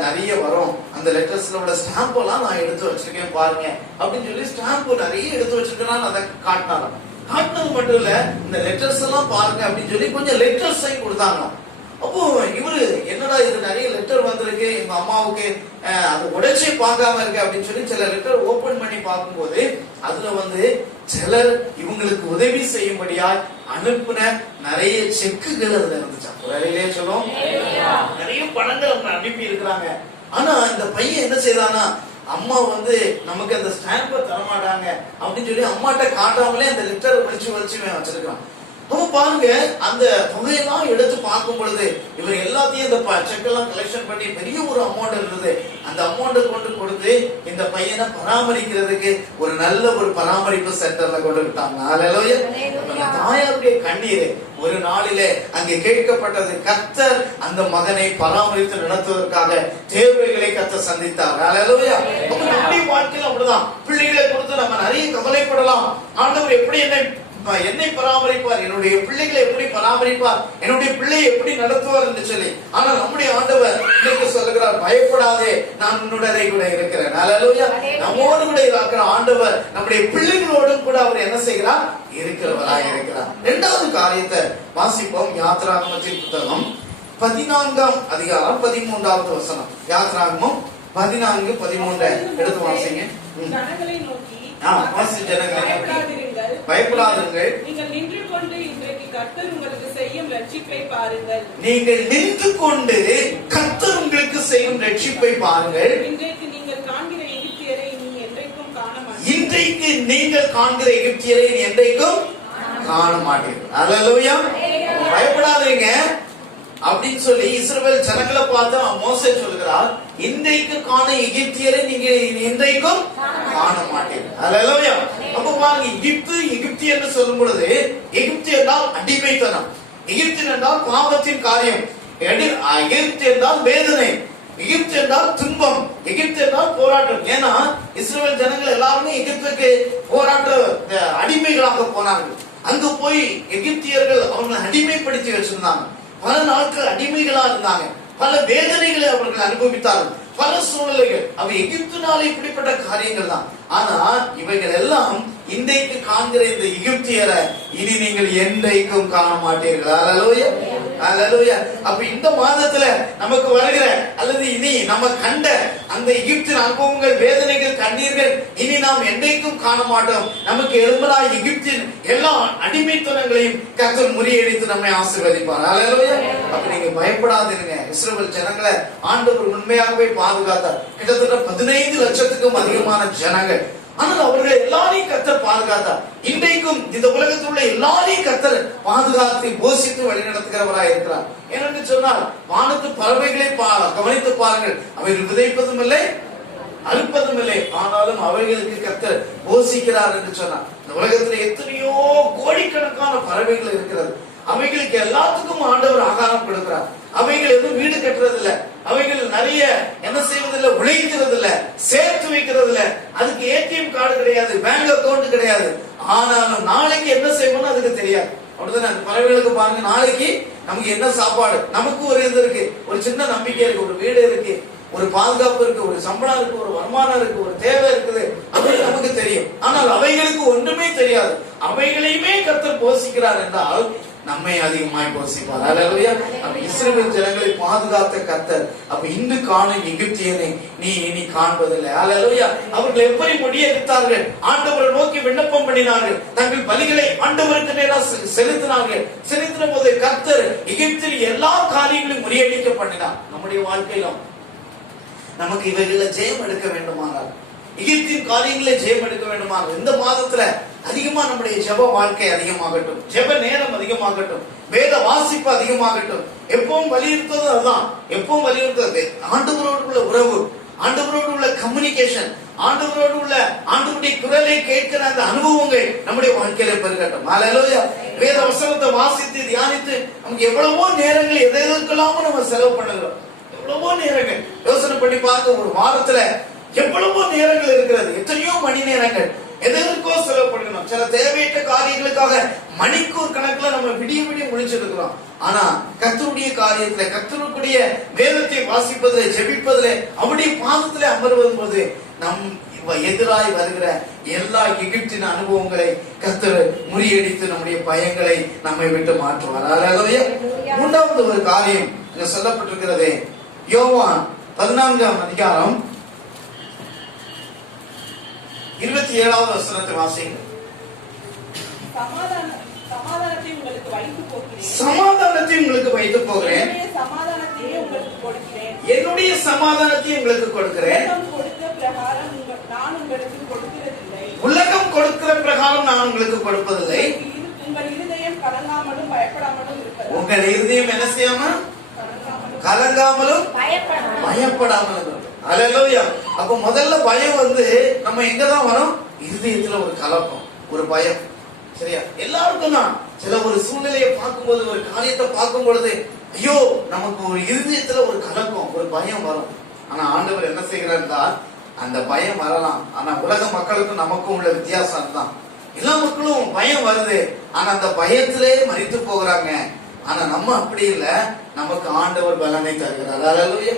நிறைய வரும், அந்த லெட்டர்ஸ்ல உள்ள ஸ்டாம்ப் எல்லாம் நான் எடுத்து வச்சிருக்கேன் பாருங்க அப்படின்னு சொல்லி ஸ்டாம்ப் நிறைய எடுத்து வச்சிருக்கேன் அதை காட்டினாலும். காட்டினது மட்டும் இல்ல, இந்த லெட்டர்ஸ் எல்லாம் பாருங்க அப்படின்னு சொல்லி கொஞ்சம் லெட்டர்ஸையும் கொடுத்தாங்க. அப்போ இவரு என்னடா இது நிறைய லெட்டர் வந்திருக்கு எங்க அம்மாவுக்கு, அது உடைச்சி பார்க்காம இருக்கு அப்படின்னு சொல்லி சில லெட்டர் ஓபன் பண்ணி பார்க்கும்போது அதுல வந்து சிலர் இவங்களுக்கு உதவி செய்யும்படியா அனுப்புன நிறைய செக்குகள் அதுல இருந்துச்சா. வேலையிலே சொல்லும், நிறைய பணங்கள் அவங்க அனுப்பி இருக்கிறாங்க. ஆனா இந்த பையன் என்ன செய்தானா, அம்மா வந்து நமக்கு அந்த ஸ்டாம்பை தரமாட்டாங்க அப்படின்னு சொல்லி அம்மாட்ட காட்டாமலே அந்த லெட்டர் வலிச்சு வச்சிருக்கான். அப்ப பாருங்க, அந்த தொகையெல்லாம் எடுத்து பார்க்கும் பொழுது இவர் எல்லாத்தையும் இந்த செக்கெல்லாம் கலெக்ஷன் பண்ணி பெரிய ஒரு அமௌண்ட் இருந்தது. அந்த அமௌண்ட்டை கொண்டு கொடுத்து இந்த பையனை பராமரிக்கிறதுக்கு ஒரு நல்ல ஒரு பராமரிப்பு சென்டர்ல கொண்டு விட்டாங்க. ஹல்லேலூயா. தாயாருடைய கண்ணீர் ஒரு நாளிலே அங்கே கேட்கப்பட்டது. கர்த்தர் அந்த மகனை பராமரித்து நடத்துவதற்காக தேவைகளை கர்த்தர் சந்தித்தார். ஹல்லேலூயா. நம்முடைய வாழ்க்கையில அப்படிதான், பிள்ளைகளை கொடுத்து நம்ம நிறைய கவலைப்படலாம். ஆண்டவர் எப்படி என்னை பராமரிப்பார், என்னுடைய பிள்ளைகளை எப்படி பராமரிப்பார், என்னுடைய பிள்ளையை எப்படி நடத்துவார் என்று சொல்லி. ஆனால் நம்முடைய ஆண்டவர் இன்னைக்கு சொல்லுகிறார், பயப்படாதே, நான் உன்னுடனே கூட இருக்கிறேன். ஹல்லேலூயா. நம்மோடு கூட இருக்கிற ஆண்டவர் நம்முடைய பிள்ளைகளோடும் கூட அவர் என்ன செய்கிறார், இருக்கிறவராய் இருக்கிறார். 2வது காரியத்தை வாசிப்போம். யாத்ராகமத்தின் புத்தகம் 14ஆம் அதிகாரம் 13வது வசனம். யாத்ராகமம் 14:13 எடுத்து வாசிங்க. ஜனங்களை நோக்கி பயப்படாதீர்கள், நீங்கள் நின்று கொண்டு இன்றைக்கு கர்த்தர் உங்களுக்கு செய்யும் ரட்சிப்பை பாருங்கள். நீங்கள் நின்று கொண்டு கர்த்தர் உங்களுக்கு செய்யும் ரட்சிப்பை பாருங்கள். இன்றைக்கு நீங்கள் காண்கிற எகிப்தியரை நீ என்றைக்கும் காண மாட்டீர்கள். இன்றைக்கு நீங்கள் காண்கிற எகிப்தியரை நீ என்றைக்கும் காண மாட்டீர்கள். ஹல்லேலூயா. பயப்படாதீங்க அப்படின்னு சொல்லி இஸ்ரவேல் ஜனங்களை பார்த்து மோசே சொல்கிறார், இன்றைக்கு காண எகிப்தியரை நீங்க இன்றைக்கும் காண மாட்டீர்கள். ஹல்லேலூயா. அப்ப பாருங்க, எகிப்து என்று சொல்லும் பொழுது எகிப்து என்றால் அடிமைத்தனம், எகிப்து என்றால் பாவத்தின் காரியம், எகிப்து என்றால் வேதனை, எகிப்து என்றால் துன்பம், எகிப்து என்றால் போராட்டம். ஏன்னா இஸ்ரவேல் ஜனங்கள் எல்லாருமே எகிப்துக்கு போராட்ட அடிமைகளாக போனார்கள். அங்கு போய் எகிப்தியர்கள் அவங்களை அடிமைப்படுத்தி வச்சிருந்தாங்க. பல நாட்கள் அடிமைகளா இருந்தாங்க. பல வேதனைகளை அவர்கள் அனுபவித்தார்கள். பல சூழ்நிலைகள் அவை எகிப்தினாலே இப்படிப்பட்ட காரியங்கள் தான். ஆனா இவைகள் எல்லாம் இன்றைக்கு காண்கிற இந்த எகிப்தியரை இனி நீங்கள் என்றைக்கும் காண மாட்டீர்கள். ஹல்லேலூயா. ஹல்லேலூயா. அப்ப இந்த மாதத்துல நமக்கு வருகிற அல்லது இனி நம்ம கண்ட அந்த எகிப்தின் அனுபவங்கள், வேதனைகள், கண்ணீர்கள் இனி நாம் என்றைக்கும் காண மாட்டோம். நமக்கு எழும்பலாய் எகிப்தின் எல்லா அடிமைத்தனங்களையும் கர்த்தர் முறியடித்து நம்மை ஆசீர்வதிப்பார். ஹல்லேலூயா. அப்ப நீங்க பயப்படாதீங்க. இஸ்ரவேல் ஜனங்களை ஆண்டவர் உண்மையாகவே பாதுகாத்தார். கிட்டத்தட்ட 15 லட்சத்துக்கும் அதிகமான ஜனங்கள். ஆனால் அவர்கள் எல்லாரையும் கர்த்தர் பாதுகாத்தார். இன்றைக்கும் இந்த உலகத்தில் உள்ள எல்லாரையும் கர்த்தர் பாதுகாத்து போஷித்து வழி நடத்துகிறவராய் இருக்கிறார். ஏனென்று சொன்னால் வானத்து பறவைகளை கவனித்து பாருங்கள், அவைகள் விதைப்பதும் இல்லை, அறுப்பதும் இல்லை, ஆனாலும் அவைகளுக்கு கர்த்தர் போஷிக்கிறார் என்று சொன்னார். இந்த உலகத்தில் எத்தனையோ கோடிக்கணக்கான பறவைகள் இருக்கிறது. அவைகளுக்கு எல்லாத்துக்கும் ஆண்டவர் ஆகாரம் கொடுக்கிறார். அவைகள் எதுவும் வீடு கட்டுறது இல்ல, அவைகள் நிறைய என்ன செய்வதில்லை, உழைக்கிறது இல்ல, சேர்த்து வைக்கிறது இல்ல, அதுக்கு ஏடிஎம் கார்டு கிடையாது, பேங்க் அக்கௌண்ட் கிடையாது. ஆனாலும் நாளைக்கு என்ன செய்வோம்னு அதுக்கு தெரியாது. அப்படிதானே அந்த பறவைகளுக்கு பாருங்க, நாளைக்கு நமக்கு என்ன சாப்பாடு, நமக்கு ஒரு இது இருக்கு, ஒரு சின்ன நம்பிக்கை இருக்கு, ஒரு வீடு இருக்கு, ஒரு பாதுகாப்பு இருக்கு, ஒரு சம்பளம் இருக்கு, ஒரு வருமானம் இருக்கு, ஒரு தேவை இருக்குது, அப்படின்னு நமக்கு தெரியும். ஆனால் அவைகளுக்கு ஒன்றுமே தெரியாது. அவைகளையுமே கர்த்தர் போஷிக்கிறார் என்றால் நம்மை அதிகமாய் போஷிப்பார். ஹல்லேலூயா. அப்ப இஸ்ரவேல் ஜனங்களை பாதுகாத்த கர்த்தர் அப்ப இன்று காணும் எகிப்தியனை நீ இனி காண்பதில்லை. ஹல்லேலூயா. அவர்கள் எப்படி முடியெடுத்தார்கள், ஆண்டவரை நோக்கி விண்ணப்பம் பண்ணினார்கள், தங்கள் பலிகளை ஆண்டவருக்கு நேராக செலுத்தினார்கள். செலுத்தின போது கர்த்தர் எகிப்தில் எல்லா காரியங்களையும் முறியடிக்க பண்ணினார். நம்முடைய வாழ்க்கையிலும் நமக்கு இவைகள ஜெயம் எடுக்க வேண்டுமானால், எகிப்தின் காரியங்களே ஜெயம் எடுக்க வேண்டுமானால் இந்த மாதத்துல அதிகமா நம்முடைய ஜெப வாழ்க்கை அதிகமாகட்டும், ஜெப நேரம் அதிகமாகட்டும், வேத வாசிப்பு அதிகமாகட்டும். எப்பவும் வலியுறுத்தது அதுதான், எப்பவும் வலியுறுத்தது ஆண்டவரோடு உள்ள உறவு, ஆண்டவரோடு உள்ள கம்யூனிகேஷன், ஆண்டவரோடு உள்ள ஆண்டவருடைய குரலை கேட்கிற அந்த அனுபவங்கள் நம்முடைய வாழ்க்கையில பெருகட்டும். ஹல்லேலூயா. வேத வசனத்தை வாசித்து தியானித்து நமக்கு எவ்வளவோ நேரங்கள் எதற்கெல்லாமோ நம்ம செலவு பண்ணுகிறோம். எவ்வளவோ நேரங்கள் யோசனை பண்ணி பார்க்க ஒரு வாரத்துல எவ்வளவோ நேரங்கள் இருக்கிறது. எத்தனையோ மணி நேரங்கள் எதற்கோ செலவு பண்ணணும். சில தேவையற்ற காரியங்களுக்காக மணிக்கூர் கணக்குல நம்ம விடிய விடிய முழிச்சிருக்கிறோம். ஆனா கர்த்தருடைய காரியத்துல, கர்த்தருடைய வேதத்தை வாசிப்பதிலே, ஜெபிப்பதிலே, அவருடைய பாதத்திலே அமர்வதும் போது நம் எதிராய் வருகிற எல்லா எகிப்தின் அனுபவங்களை கர்த்தர் முறியடித்து நம்முடைய பயங்களை நம்மை விட்டு மாற்றுவார். ஹல்லேலூயா. மூன்றாவது ஒரு காரியம் இங்க சொல்லப்பட்டிருக்கிறது. யோவான் 14ஆம் அதிகாரம் 27வது வசனத்தை வாசிங்க. சமாதானத்தை உங்களுக்கு வைத்து போகிறேன். சமாதானத்தை உங்களுக்கு வைத்து போகிறேன். என்னுடைய சமாதானத்தையே உங்களுக்கு கொடுக்கிறேன். என்னுடைய சமாதானத்தை உங்களுக்கு கொடுக்கிறேன். உலகம் கொடுத்த பிரகாரம் நான் உங்களுக்கு கொடுக்கிறதில்லை. உலகம் கொடுக்கிற பிரகாரம் நான் உங்களுக்கு கொடுப்பதில்லை. உங்கள் இருதயம் கலங்காமலும் பயப்படாமலும் இருக்கிறது. உங்கள் இருதயம் என்ன செய்யாம கலங்காமலும் பயப்படாமலும். ஹல்லேலூயா. அப்ப முதல்ல பயம் வந்து நம்ம எங்கதான் வரும்? இருதயத்துல ஒரு கலக்கம், ஒரு பயம். சரியா? எல்லாருக்கும் தான் சில ஒரு சூழ்நிலையை பார்க்கும்போது, ஒரு காரியத்தை பார்க்கும் பொழுது ஐயோ நமக்கு ஒரு இருதயத்துல ஒரு கலக்கம், ஒரு பயம் வரும். ஆனா ஆண்டவர் என்ன செய்கிறார்? அந்த பயம் வரலாம். ஆனா உலக மக்களுக்கும் நமக்கும் உள்ள வித்தியாசம் தான். எல்லா மக்களும் பயம் வருது, ஆனா அந்த பயத்திலே மரித்து போகிறாங்க. ஆனா நம்ம அப்படி இல்ல, நமக்கு ஆண்டவர் பலனை தருகிறார். ஹல்லேலூயா.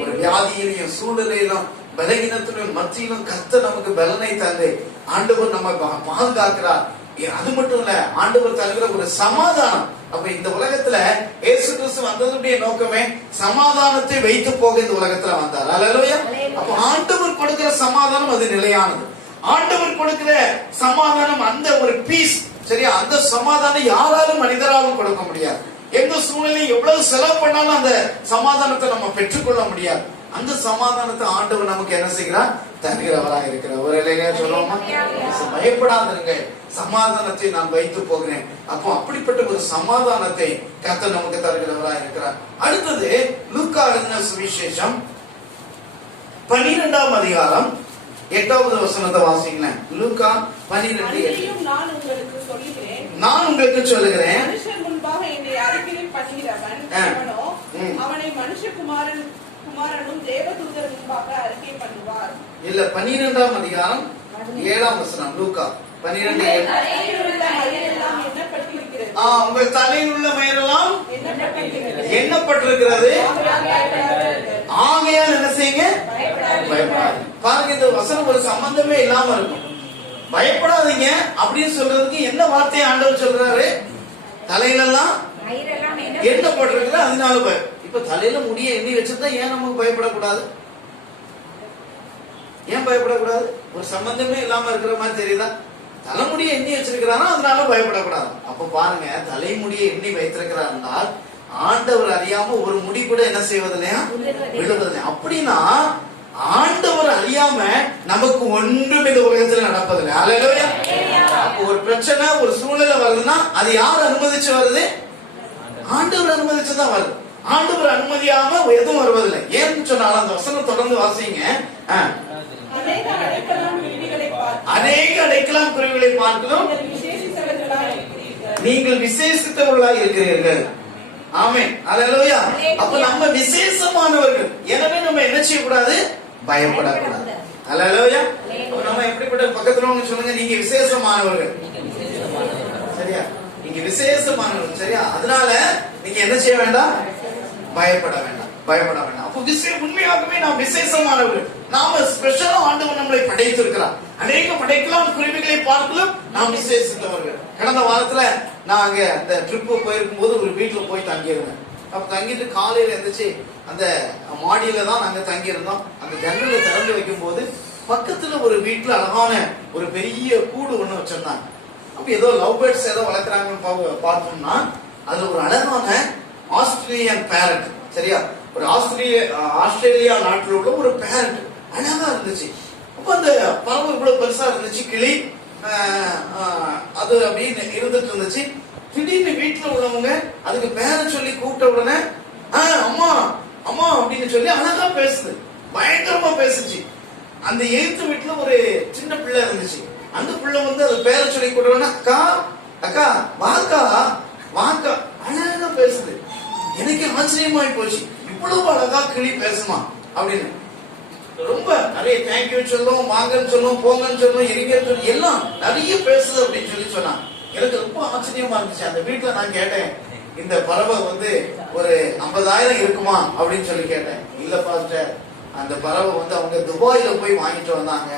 ஒரு வியாதியிலும் சூழ்நிலையிலும் பலகீனத்திலும் மத்தியிலும் கர்த்தர் நமக்கு பலனை தந்து ஆண்டவர் நம்ம பாதுகாக்கிறார். அது மட்டும் இல்ல, ஆண்டவர் தருகிற ஒரு சமாதானம். அப்ப இந்த உலகத்துல இயேசு கிறிஸ்து வந்ததுடைய நோக்கமே சமாதானத்தை வைத்து போக இந்த உலகத்துல வந்தார். ஹல்லேலூயா. அப்ப ஆண்டவர் கொடுக்கிற சமாதானம் அது நிலையானது. ஆண்டவர் கொடுக்கிற சமாதானம், அந்த ஒரு பீஸ், சரியா? அந்த சமாதானம் யாராலும் மனிதராலும் கொடுக்க முடியாது. எந்த சூழ்நிலையும் எவ்வளவு செலவு பண்ணாலும் அந்த சமாதானத்தை நம்ம பெற்றுக்கொள்ள முடியாது. அந்த சமாதானத்தை ஆண்டவர் நமக்கு என்ன செய்கிறார்? தருகிறவராக இருக்கிறார். ஒரு இலையா சொல்லுவோமா? பயப்படாதீங்க, சமாதானத்தை நான் வைத்து போகிறேன். அப்போ அப்படிப்பட்ட ஒரு சமாதானத்தை கர்த்தர் நமக்கு தருகிறவராக இருக்கிறார். அடுத்தது லூக்கா எழுதின சுவிசேஷம் 12ஆம் அதிகாரம் 8வது வசனத்தை வாசிங்களேன். லூக்கா 12:8. நான் உங்களுக்கு சொல்லுகிறேன், மனுஷர் முன்பாக என்னை அறிக்கை பண்ணுகிறவன் எவனோ அவனை மனுஷகுமாரனும் தேவதூதர் முன்பாக அறிக்கை பண்ணுவார். இல்ல 12ஆம் அதிகாரம் 7ஆம் வசனம். லூக்கா 12:7. உங்கள் தலையில் உள்ள மயிரெல்லாம் எண்ணப்பட்டிருக்கிறது, ஆகையால் என்ன செய்யுங்க? பயப்படாதீங்க. பாருங்க, இந்த வசனம் ஒரு சம்பந்தமே இல்லாம இருக்கும். பயப்படாதீங்க அப்படின்னு சொல்றதுக்கு என்ன வார்த்தையை ஆண்டவர் சொல்றாரு? தலையிலெல்லாம் எண்ணப்பட்டிருக்கிறது, அதனால பயம். இப்ப தலையில முடிய எண்ணி வச்சிருந்தா ஏன் நமக்கு பயப்படக்கூடாது? ஏன் பயப்படக்கூடாது? ஒரு சம்பந்தமே இல்லாம இருக்கிற மாதிரி தெரியுதா? தலைமுடியை எண்ணி வச்சிருக்கிறாரா, அதனால பயப்படக்கூடாது. அப்ப பாருங்க, தலைமுடியை எண்ணி வைத்திருக்கிறார் என்றால் ஆண்டவர் அறியாம ஒரு முடி கூட என்ன செய்வதில்லையா? விழுவதில்லை. அப்படின்னா ஆண்டவர் அறியாம நமக்கு ஒன்றும் இந்த உலகத்துல நடப்பதில்லை. ஹல்லேலூயா. அப்ப ஒரு பிரச்சனை, ஒரு சூழ்நிலை வருதுன்னா அது யார் அனுமதிச்சு வருது? ஆண்டவர் அனுமதிச்சுதான் வருது. ஆண்டவர் அனுமதியாம எதுவும் வருவதில்லை. ஏன்னு சொன்னாலும் அந்த வசனம் தொடர்ந்து வாசிங்க. அநேக அடைக்கலாம் குருவிகளை பார்க்கலாம் நீங்கள் விசேஷித்தவர்களாக இருக்கிறீர்கள். ஆமென். ஹல்லேலூயா. அப்ப நம்ம விசேஷமானவர்கள். எனவே நம்ம என்ன செய்யக்கூடாது? பயப்படக்கூடாது. ஹல்லேலூயா. நம்ம எப்படிப்பட்ட பக்கத்துல ஒண்ணு சொல்லுங்க, நீங்க விசேஷமானவர்கள். சரியா? நீங்க விசேஷமானவர்கள். சரியா? அதனால நீங்க என்ன செய்ய வேண்டாம்? பயப்பட வேண்டாம். பயப்பட வேண்டாம். அப்போ உண்மையாகவே நாம் விசேஷமானவர்கள். நாம ஸ்பெஷலா ஆண்டவர் நம்மளை படைத்திருக்கிறார். அநேக படைக்கலாம் குருவிகளை பார்க்கலாம் நாம் விசேஷித்தவர்கள். கடந்த வாரத்துல நான் அங்க அந்த ட்ரிப்பு போயிருக்கும் போது ஒரு வீட்டுல போய் தங்கியிருந்தேன். அப்ப தங்கிட்டு காலையில இருந்துச்சு, அந்த மாடியில தான் நாங்க தங்கி இருந்தோம். அந்த ஜன்னலை திறந்து வைக்கும் போது பக்கத்துல ஒரு வீட்டுல அழகான ஒரு பெரிய கூடு ஒண்ணு வச்சிருந்தாங்க. அப்ப ஏதோ லவ் பேர்ட்ஸ் ஏதோ வளர்க்குறாங்கன்னு பார்த்தோம்னா அதுல ஒரு அழகான ஆஸ்திரேலியன் பேரட். சரியா? ஒரு ஆஸ்திரேலியா நாட்டில் உள்ள ஒரு பேரட் அழகா இருந்துச்சு. அப்ப அந்த பறவை இவ்வளவு பெருசா இருந்துச்சு, கிளி அது அப்படின்னு இருந்துட்டு இருந்துச்சு. திடீர்னு வீட்டுல உள்ளவங்க அதுக்கு பேரை சொல்லி கூப்பிட்ட உடனே அம்மா அம்மா அப்படின்னு சொல்லி அழகா பேசுது. பயங்கரமா பேசுச்சு. அந்த எய்த்து வீட்டுல ஒரு சின்ன பிள்ளை இருந்துச்சு. அந்த பிள்ளை வந்து அது பேரை சொல்லி கொடுத்தோன்னா அக்கா அக்கா வாக்கா வாக்கா அழகா பேசுது. எனக்கு ஆச்சரியமாய் போச்சு, இவ்வளவு அழகா கிளி பேசுமா அப்படின்னு. ரொம்ப நிறைய தேங்க்யூ சொல்லும், வாங்கன்னு சொல்லும், போங்கன்னு சொல்லும், இருங்கன்னு சொல்லும், எல்லாம் நிறைய பேசுது அப்படின்னு சொல்லி சொன்னான். எனக்கு ரொம்ப ஆச்சரியமா இருந்துச்சு. அந்த வீட்டுல நான் கேட்டேன், இந்த பறவை வந்து ஒரு 50,000 இருக்குமா அப்படின்னு சொல்லி கேட்டேன். இல்ல பாஸ்டர், அந்த பறவை வந்து அவங்க துபாயில போய் வாங்கிட்டு வந்தாங்க,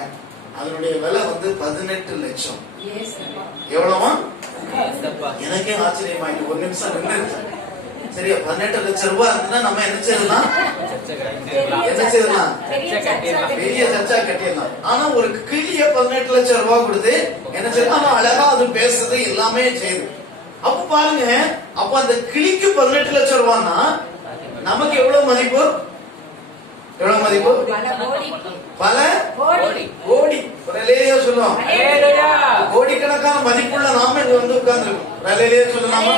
அதனுடைய விலை வந்து 18 லட்சம். எவ்வளவா? எனக்கே ஆச்சரியமாயிட்டு. ஒரு நிமிஷம் நின்று சரியா 18 லட்சம் ரூபாய் இருந்ததுன்னா நம்ம என்ன செய்யலாம்? பெரிய சர்ச்சா கட்டிடலாம். ஆனா ஒரு கிளிய 18 லட்சம் ரூபாய் கொடுத்து என்ன செய்யலாம்? அழகா அது பேசுறது எல்லாமே செய்யுது. அப்ப பாருங்க, அப்ப அந்த கிளிக்கு 18 லட்சம் ரூபாய்னா நமக்கு எவ்வளவு மதிப்பு? எவ்வளவு மதிப்பு? பல கோடி. சொல்லுவோம், கோடிக்கணக்கான மதிப்புள்ள நாம இங்க வந்து உட்கார்ந்துருக்கோம். சொல்லலாமா?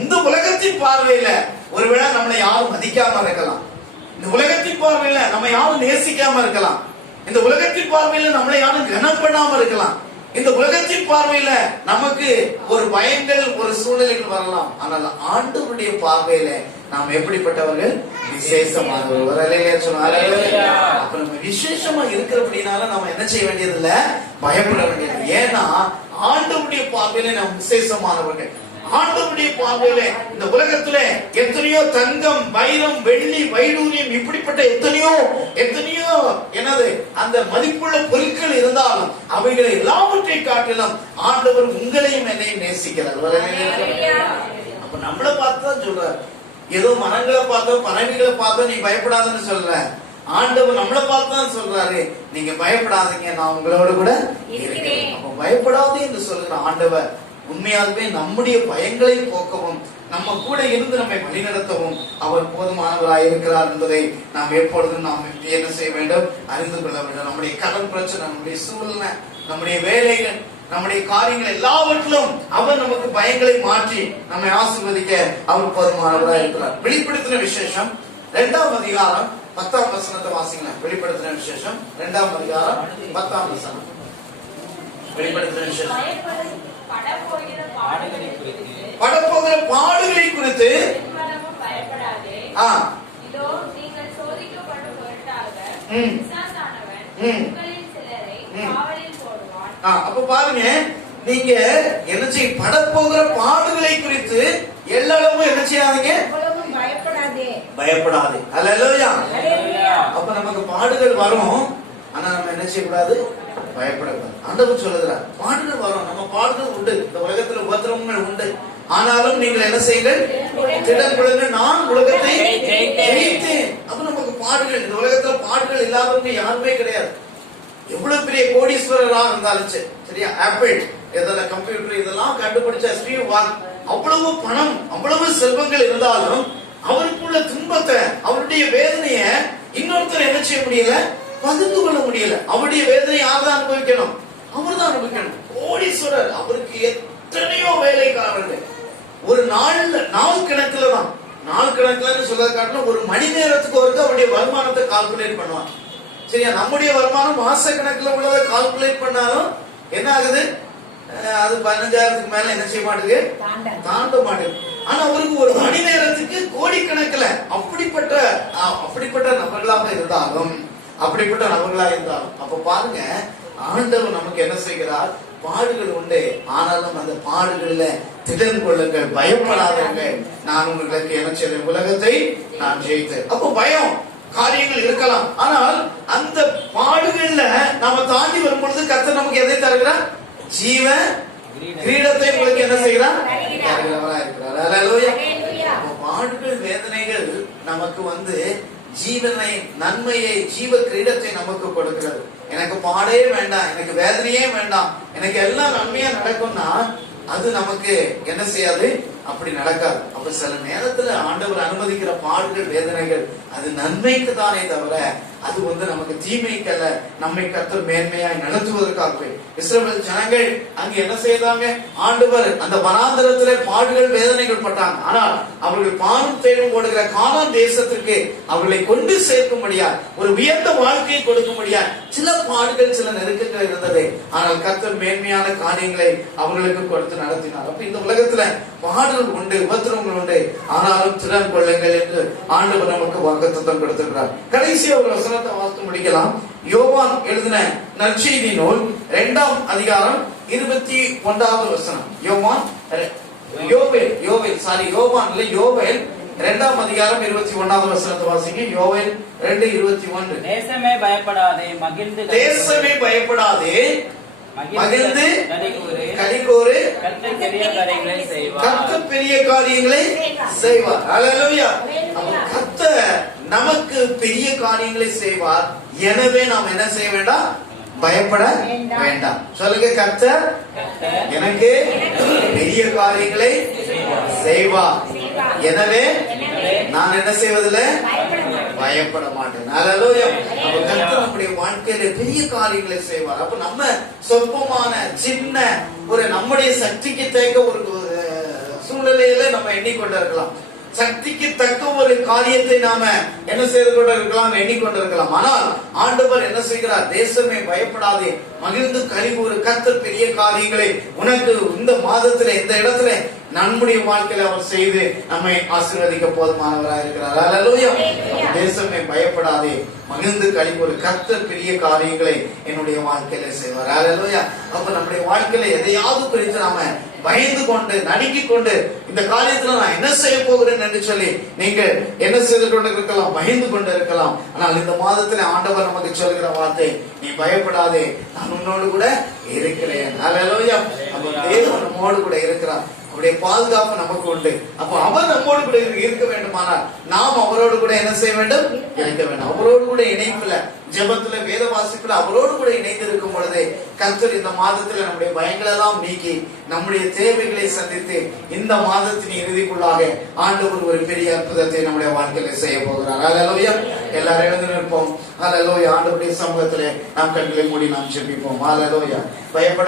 இந்த உலகத்தின் பார்வையில ஒருவேளை நம்மளை யாரும் மதிக்காம இருக்கலாம். இந்த உலகத்தின் பார்வையில நம்ம யாரும் நேசிக்காம இருக்கலாம். இந்த உலகத்தின் பார்வையில நம்மளை யாரும் கனப்படாம இருக்கலாம். இந்த உலகத்தின் பார்வையில நமக்கு ஒரு பயங்கள், ஒரு சூழ்நிலைகள் வரலாம். ஆனால் ஆண்டவருடைய பார்வையில நாம் எப்படிப்பட்டவர்கள்? விசேஷமானவர்கள். அப்ப நம்ம விசேஷமா இருக்கிறபடினால நம்ம என்ன செய்ய வேண்டியது இல்ல, பயப்பட வேண்டியது. ஏன்னா ஆண்டவருடைய பார்வையில நாம் விசேஷமானவர்கள். ஆண்டவருடைய பார்வையில இந்த உலகத்துல எத்தனையோ தங்கம், வைரம், வெள்ளி, வைடூரியம், இப்படிப்பட்ட எத்தனையோ என்னது அந்த மதிப்புள்ள பொருட்கள் இருந்தாலும் அவைகளை எல்லாவற்றை காட்டிலும் ஆண்டவர் உங்களையும் என்னையும் நேசிக்கிறார். அப்ப நம்மளை பார்த்துதான் சொல்றார். ஏதோ மரங்களை பார்த்தோ பறவைகளை பார்த்தோ நீ பயப்படாதுன்னு சொல்ற. ஆண்டவர் நம்மளை பார்த்துதான் சொல்றாரு, நீங்க பயப்படாதீங்க, நான் உங்களோட கூட இருக்கிறேன். அப்ப பயப்படாது என்று சொல்கிற ஆண்டவர் உண்மையாகவே நம்முடைய பயங்களை போக்கவும் நம்ம கூட இருந்து நம்மை வழிநடத்தவும் அவர் போதுமானவராய் இருக்கிறார் என்பதை நாம் எப்பொழுதும் நாம் என்ன செய்ய வேண்டும்? அறிந்து கொள்ள வேண்டும். நம்முடைய கடன் பிரச்சனை, நம்முடைய சூழ்நிலை, நம்முடைய வேலைகள், நம்முடைய காரியங்கள் எல்லாவற்றிலும் அவர் நமக்கு பயங்களை மாற்றி நம்மை ஆசீர்வதிக்க அவர் போதுமானவராய் இருக்கிறார். வெளிப்படுத்தின விசேஷம் 2ஆம் அதிகாரம் 10ஆம் வசனத்தை வாசிங்க. வெளிப்படுத்தின விசேஷம் 2ஆம் அதிகாரம் 10ஆம் வசனம். வெளிப்படுத்தின விசேஷம் படப்போகிற பாடுகளை குறித்து அப்ப பாருங்க, நீங்க என்ன செய்ய படப்போகிற பாடுகளை குறித்து எல்லளவும் என்ன செய்யாதீங்க? பயப்படாது. அல்லேலூயா. அப்ப நமக்கு பாடுகள் வரும், ஆனா நம்ம என்ன செய்யக்கூடாது? பயப்படக்கூடாது. ஆண்டவர் சொல்லுகிறார், பாடுகள் வரும், நம்ம பாடுகள் உண்டு, இந்த உலகத்துல உபத்திரவங்கள் உண்டு, ஆனாலும் நீங்கள் என்ன செய்யுங்கள்? திடன் கொள்ளுங்கள், நான் உலகத்தை ஜெயித்தேன். அப்ப நமக்கு பாடுகள், இந்த உலகத்துல பாடுகள் இல்லாதவங்க யாருமே கிடையாது. எவ்வளவு பெரிய கோடீஸ்வரராக இருந்தாலும் சரியா, ஆப்பிள், இதெல்லாம் கம்ப்யூட்டர் இதெல்லாம் கண்டுபிடிச்ச ஸ்டீவ் வாக், அவ்வளவு பணம், அவ்வளவு செல்வங்கள் இருந்தாலும் அவருக்குள்ள துன்பத்தை, அவருடைய வேதனைய இன்னொருத்தர் என்ன செய்ய முடியல? பகிர்ந்து கொள்ள முடியல. அவருடைய வேதனை யார்தான் அனுபவிக்கணும்? அவர் தான் அனுபவிக்கணும். கோடீஸ்வரர், அவருக்கு எத்தனையோ வேலைக்காரர்கள். ஒரு நாள் கணக்குல தான், நாள் கணக்குலன்னு சொல்ல காட்டிலும் ஒரு மணி நேரத்துக்கு ஒருக்க அவருடைய வருமானத்தை கால்குலேட் பண்ணுவான். சரியா, நம்முடைய வருமானம் மாச கணக்குல உள்ளதை கால்குலேட் பண்ணாலும் என்ன ஆகுது? அது 15,000க்கு மேல என்ன செய்ய மாட்டேங்குது? தாண்ட மாட்டேங்குது. ஆனா அவருக்கு ஒரு மணி நேரத்துக்கு கோடிக்கணக்கில் அப்படிப்பட்ட நபர்களாக இருந்தாலும் அப்ப பாருங்க, ஆண்டவர் நமக்கு என்ன செய்கிறார்? பாடுகள் உண்டு, ஆனாலும் அந்த பாடுகள்ல திடன் கொள்ளுங்கள், பயப்படாதீர்கள், நான் உங்களுக்கு என்ன செய்ய உலகத்தை நான் ஜெயித்தேன். அப்போ பயம் காரியங்கள் இருக்கலாம், ஆனால் அந்த பாடுகள்ல நாம தாண்டி வரும் பொழுது கர்த்தர் நமக்கு எதை தருகிறார்? ஜீவ கிரீடத்தை உங்களுக்கு என்ன செய்கிறார்? பாடுகள், வேதனைகள் நமக்கு வந்து ஜீவனை, நன்மையை, ஜீவ கிரீடத்தை நமக்கு கொடுக்கிறது. எனக்கு பாடே வேண்டாம், எனக்கு வேதனையே வேண்டாம், எனக்கு எல்லாம் நன்மையா நடக்கும்னா அது நமக்கு என்ன செய்யாது? அப்படி நடக்காது. அப்ப சில நேரத்துல ஆண்டவர் அனுமதிக்கிற பாடுகள், வேதனைகள் அது நன்மைக்கு தானே தவிர அது நமக்கு தீமைக்கல்ல, நம்மை கர்த்தர் மேன்மையாய் நடத்துவதற்காகவே. இஸ்ரவேல் ஜனங்கள் அங்க என்ன செய்தாங்க? ஆண்டவர் அந்த வனாந்தரத்திலே பாடுகள் வேதனைகள் பட்டாங்க. ஆனால் அவர்கள் பாலும் தேடும் ஓடுகிற கானான் தேசத்திற்கு அவர்களை கொண்டு சேர்க்கும்படியா, ஒரு உயர்ந்த வாழ்க்கையை கொடுக்கும்படியா சில பாடுகள் சில நெருக்கங்கள் இருந்தது. ஆனால் கர்த்தர் மேன்மையான காரியங்களை அவர்களுக்கு கொடுத்து நடத்தினார். அப்ப இந்த உலகத்துல பாடுகள் உண்டு, உபத்திரங்கள் உண்டு, ஆனாலும் திறன் கொள்ளுங்கள் என்று ஆண்டவர் நமக்கு வாக்குத்தத்தம் கொடுத்திருக்கிறார். கடைசியா ஒரு வசனத்தை வாசித்து முடிக்கலாம். யோவான் எழுதின நற்செய்தி நூல் 2ஆம் அதிகாரம் 21வது வசனம். யோவான் 2ஆம் அதிகாரம் 21வது வசனத்தை வாசிங்க. யோவேல் 2:21. தேசமே பயப்படாதே, மகிழ்ந்து மகிழ்ந்து கலிகூரு, கர்த்தர் பெரிய காரியங்களை செய்வார். கர்த்தர் பெரிய காரியங்களை செய்வார். ஹல்லேலூயா. கர்த்தர் நமக்கு பெரிய காரியங்களை செய்வார். எனவே நாம் என்ன செய்ய வேண்டாம்? பயப்பட வேண்டாம். சொல்லுங்க, கர்த்தர் எனக்கு பெரிய காரியங்களை செய்வார். எனவே நான் என்ன செய்வதில்லை? பயப்பட மாட்டேன். ஹல்லேலூயா. அப்ப கர்த்தர் நம்முடைய வாழ்க்கையில பெரிய காரியங்களை செய்வார். அப்ப நம்ம சொற்பமான சின்ன ஒரு நம்முடைய சக்திக்கு தேக்க ஒரு சூழ்நிலையில நம்ம எண்ணிக்கொண்டு இருக்கலாம். சக்திக்கு தக்க ஒரு காரியத்தை நாம என்ன செய்து கொண்டு இருக்கலாம், எண்ணிக்கொண்டிருக்கலாம். ஆனால் ஆண்டவர் என்ன செய்கிறார்? தேசமே பயப்படாதே, மகிழ்ந்து கலிகூரு, கர்த்தர் பெரிய காரியங்களை உனக்கு இந்த மாதத்துல இந்த இடத்துல நம்முடைய வாழ்க்கையில அவர் செய்து நம்மை ஆசீர்வதிக்க போதுமானவராக இருக்கிறார். ஹல்லேலூயா. தேசமே பயப்படாதே, மகிழ்ந்து கலிகூரு, கர்த்தர் பெரிய காரியங்களை என்னுடைய வாழ்க்கையில செய்வார். ஹல்லேலூயா. அப்ப நம்முடைய வாழ்க்கையில எதையாவது குறித்து நாம பயந்து கொண்டு நடுங்கிக் கொண்டு இந்த காரியத்துல நான் என்ன செய்ய போகிறேன் என்று சொல்லி நீங்க என்ன செய்து கொண்டு இருக்கலாம், பயந்து கொண்டு இருக்கலாம். ஆனால் இந்த மாதத்துல ஆண்டவர் நமக்கு சொல்கிற வார்த்தை, நீ பயப்படாதே, நான் உன்னோடு கூட இருக்கிறேன். ஹல்லேலூயா. அப்ப தேவன் நம்மோடு கூட இருக்கிறார். அவருடைய பாதுகாப்பு நமக்கு உண்டு. அப்ப அவர் நம்மோடு கூட இருக்க வேண்டுமானால் நாம் அவரோடு கூட என்ன செய்ய வேண்டும்? இருக்க வேண்டும். அவரோடு கூட இணைப்புல, ஜெபத்துல, வேத வாசிப்புல அவரோடு கூட இணைந்து இருக்கும் பொழுது கர்த்தர் இந்த மாதத்துல நம்முடைய பயங்களை எல்லாம் நீக்கி நம்முடைய தேவைகளை சந்தித்து இந்த மாதத்தின் இறுதிக்குள்ளாக ஆண்டவர் ஒரு பெரிய அற்புதத்தை நம்முடைய வாழ்க்கையில செய்ய போகிறார். ஹல்லேலூயா. எல்லாரும் எழுந்து நிற்போம். ஹல்லேலூயா. ஆண்டவருடைய சமூகத்திலே நாம் கண்களை மூடி நாம் ஜெபிப்போம். ஹல்லேலூயா. பயப்பட